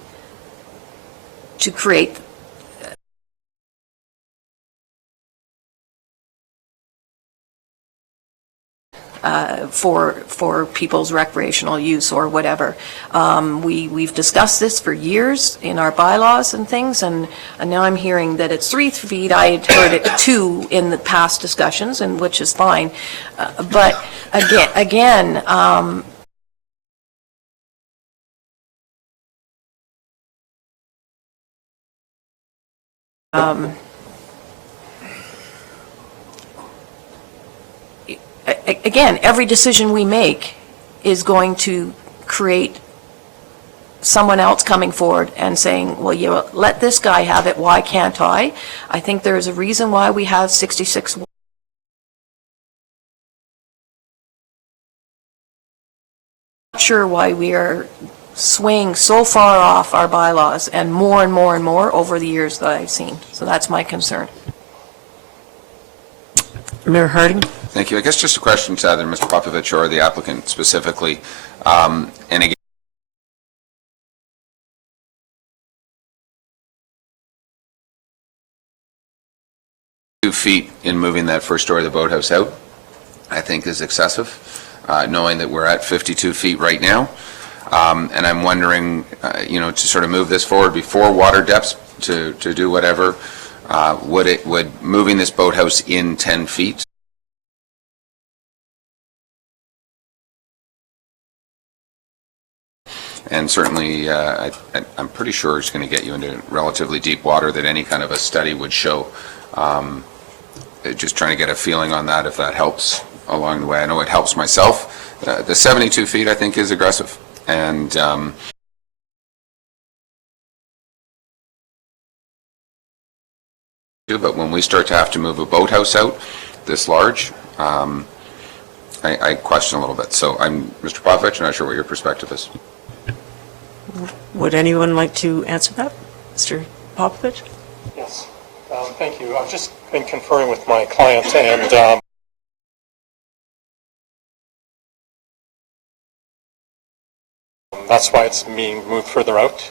to create for people's recreational use or whatever. We've discussed this for years in our bylaws and things, and now I'm hearing that it's 3 feet. I had heard it 2 in the past discussions, and which is fine. But again, again, every decision we make is going to create someone else coming forward and saying, well, you let this guy have it, why can't I? I think there's a reason why we have 66. Not sure why we are swaying so far off our bylaws and more and more and more over the years that I've seen. So that's my concern. Mayor Harding? Thank you. I guess just a question to either Mr. Popovich or the applicant specifically. And again, 2 feet in moving that first story of the boathouse out, I think is excessive, knowing that we're at 52 feet right now. And I'm wondering, to sort of move this forward before water depths to do whatever, would moving this boathouse in 10 feet and certainly I'm pretty sure it's going to get you into relatively deep water that any kind of a study would show. Just trying to get a feeling on that, if that helps along the way. I know it helps myself. The 72 feet I think is aggressive, and but when we start to have to move a boathouse out this large, I question a little bit. So Mr. Popovich, I'm not sure what your perspective is. Would anyone like to answer that? Mr. Popovich? Yes, thank you. I've just been conferring with my client, and that's why it's being moved further out.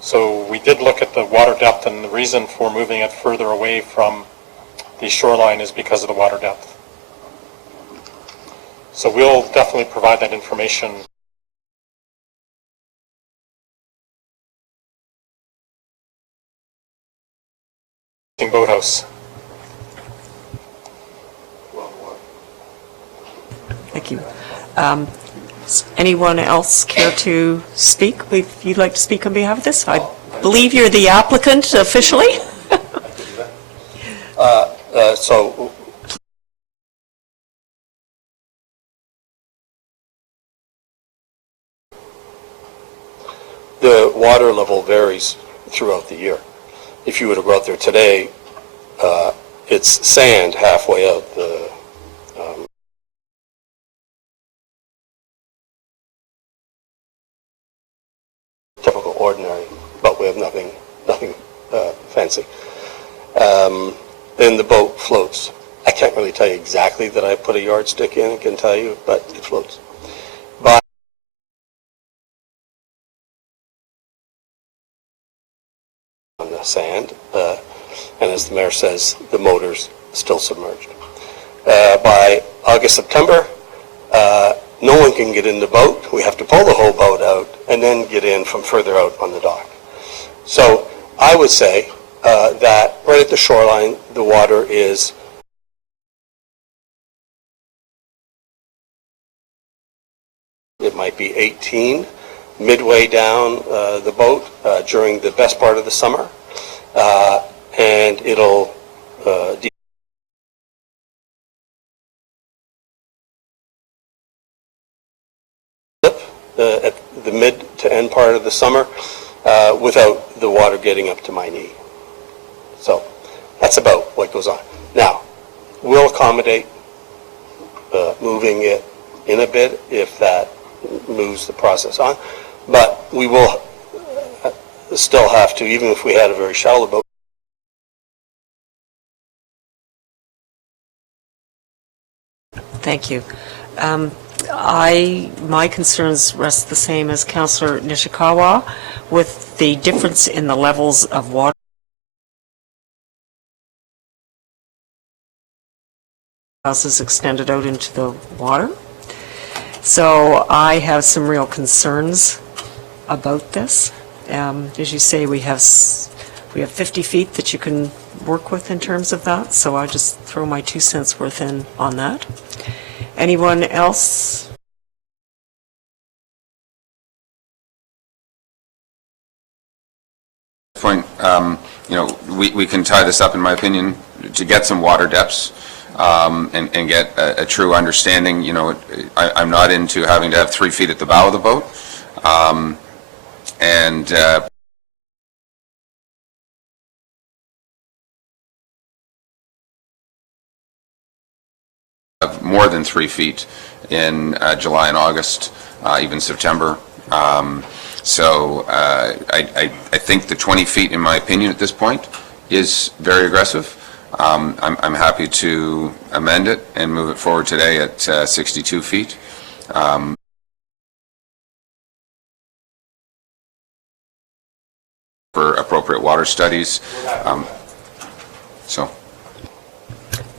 So we did look at the water depth, and the reason for moving it further away from the shoreline is because of the water depth. So we'll definitely provide that information. Boathouse. Thank you. Does anyone else care to speak? If you'd like to speak on behalf of this, I believe you're the applicant officially. So the water level varies throughout the year. If you were to go out there today, it's sand halfway out the typical ordinary, but we have nothing fancy. Then the boat floats. I can't really tell you exactly that I put a yardstick in, I can tell you, but it floats. But on the sand, and as the mayor says, the motor's still submerged. By August, September, no one can get in the boat. We have to pull the whole boat out and then get in from further out on the dock. So I would say that right at the shoreline, the water is it might be 18 midway down the boat during the best part of the summer, and it'll dip at the mid to end part of the summer without the water getting up to my knee. So that's about what goes on. Now, we'll accommodate moving it in a bit if that moves the process on, but we will still have to, even if we had a very shallow boat. Thank you. My concerns rest the same as Councillor Nishikawa with the difference in the levels of water. Houses extended out into the water. So I have some real concerns about this. As you say, we have 50 feet that you can work with in terms of that, so I'll just throw my 2 cents worth in on that. Anyone else? Point, we can tie this up, in my opinion, to get some water depths and get a true understanding. I'm not into having to have 3 feet at the bow of the boat. More than 3 feet in July and August, even September. So I think the 20 feet, in my opinion, at this point, is very aggressive. I'm happy to amend it and move it forward today at 62 feet. For appropriate water studies.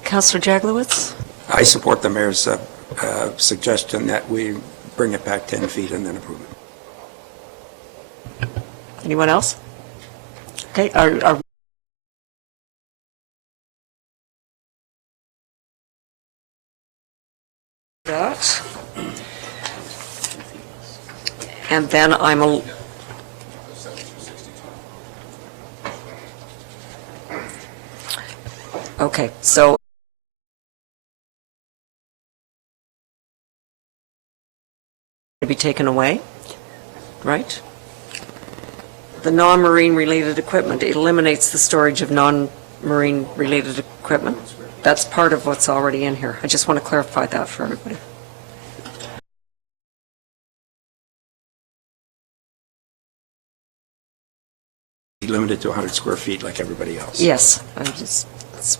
Councillor Jaglowitz? I support the mayor's suggestion that we bring it back 10 feet and then approve it. Anyone else? Okay, that. And then okay, so to be taken away, right? The non-marine related equipment eliminates the storage of non-marine related equipment. That's part of what's already in here. I just want to clarify that for everybody. Limited to 100 square feet like everybody else. Yes, that's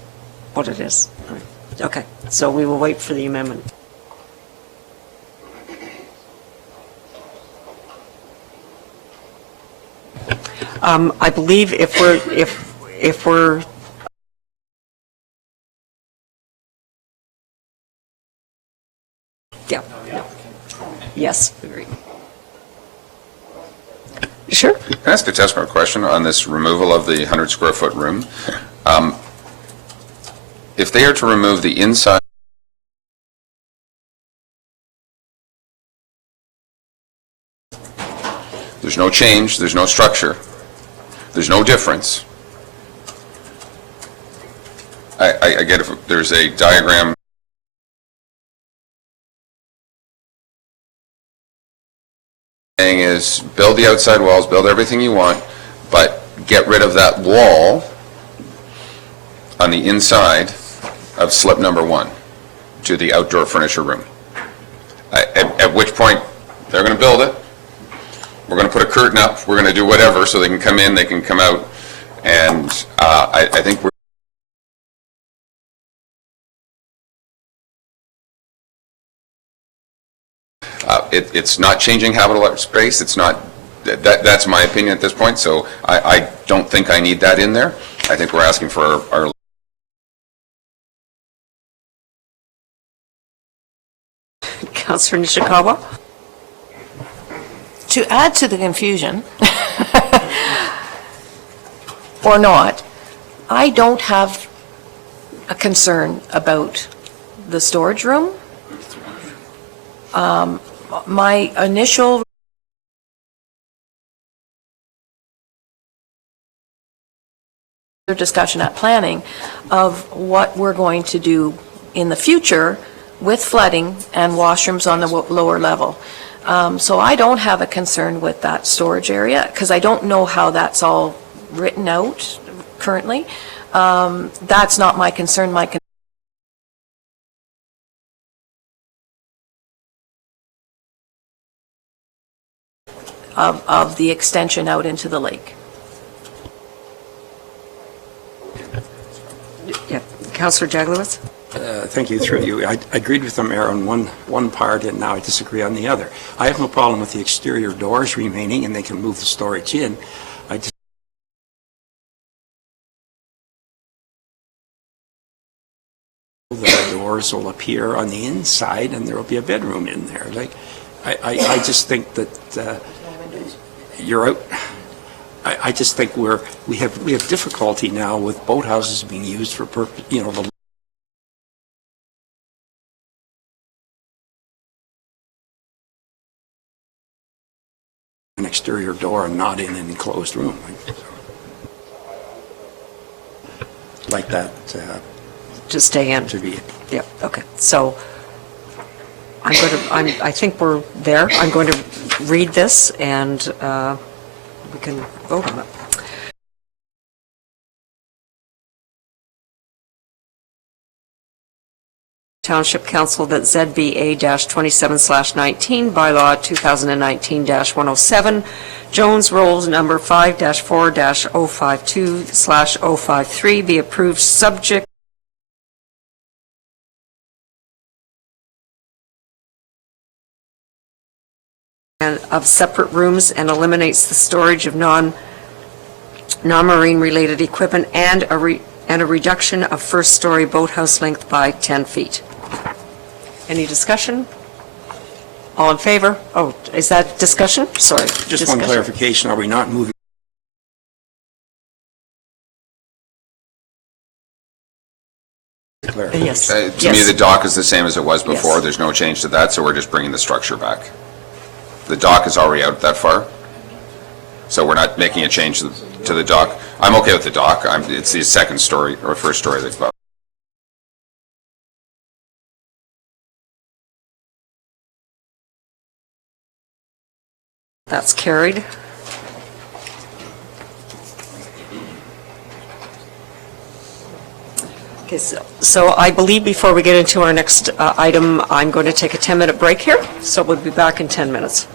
what it is. Right. Okay, so we will wait for the amendment. I believe if we're yeah, no. Yes, agreed. Sure. Can I ask a testimony question on this removal of the 100 square foot room? If they are to remove the inside There's no change, there's no structure, there's no difference. I get if there's a diagram saying is build the outside walls, build everything you want, but get rid of that wall on the inside of slip number 1 to the outdoor furniture room. At which point, they're going to build it. We're going to put a curtain up. We're going to do whatever so they can come in, they can come out. And I think we're it's not changing habitable space. It's not, that's my opinion at this point. So I don't think I need that in there. I think we're asking for our Councillor Nishikawa? To add to the confusion, or not, I don't have a concern about the storage room. My initial discussion at planning of what we're going to do in the future with flooding and washrooms on the lower level. So I don't have a concern with that storage area because I don't know how that's all written out currently. That's not my concern. My concern of the extension out into the lake. Yeah, Councillor Jaglowitz? Thank you, through you. I agreed with the mayor on one part, and now I disagree on the other. I have no problem with the exterior doors remaining, and they can move the storage in. I just the doors will appear on the inside, and there will be a bedroom in there. Like, I just think that you're out. I just think we have difficulty now with boathouses being used for the an exterior door and not in an enclosed room like that. To stay in. To be. Yeah, okay. So I think we're there. I'm going to read this and we can vote on it. Township Council that ZBA-27/19, Bylaw 2019-107, Jones Rolls number 5-4-052/053 be approved subject of separate rooms and eliminates the storage of non-marine related equipment and a reduction of first-story boathouse length by 10 feet. Any discussion? All in favor? Oh, is that discussion? Sorry. Just one clarification, are we not moving? Yes. To me, the dock is the same as it was before. Yes. There's no change to that, so we're just bringing the structure back. The dock is already out that far, so we're not making a change to the dock. I'm okay with the dock. It's the second story or first story that's above. That's carried. Okay, so I believe before we get into our next item, I'm going to take a 10-minute break here, so we'll be back in 10 minutes.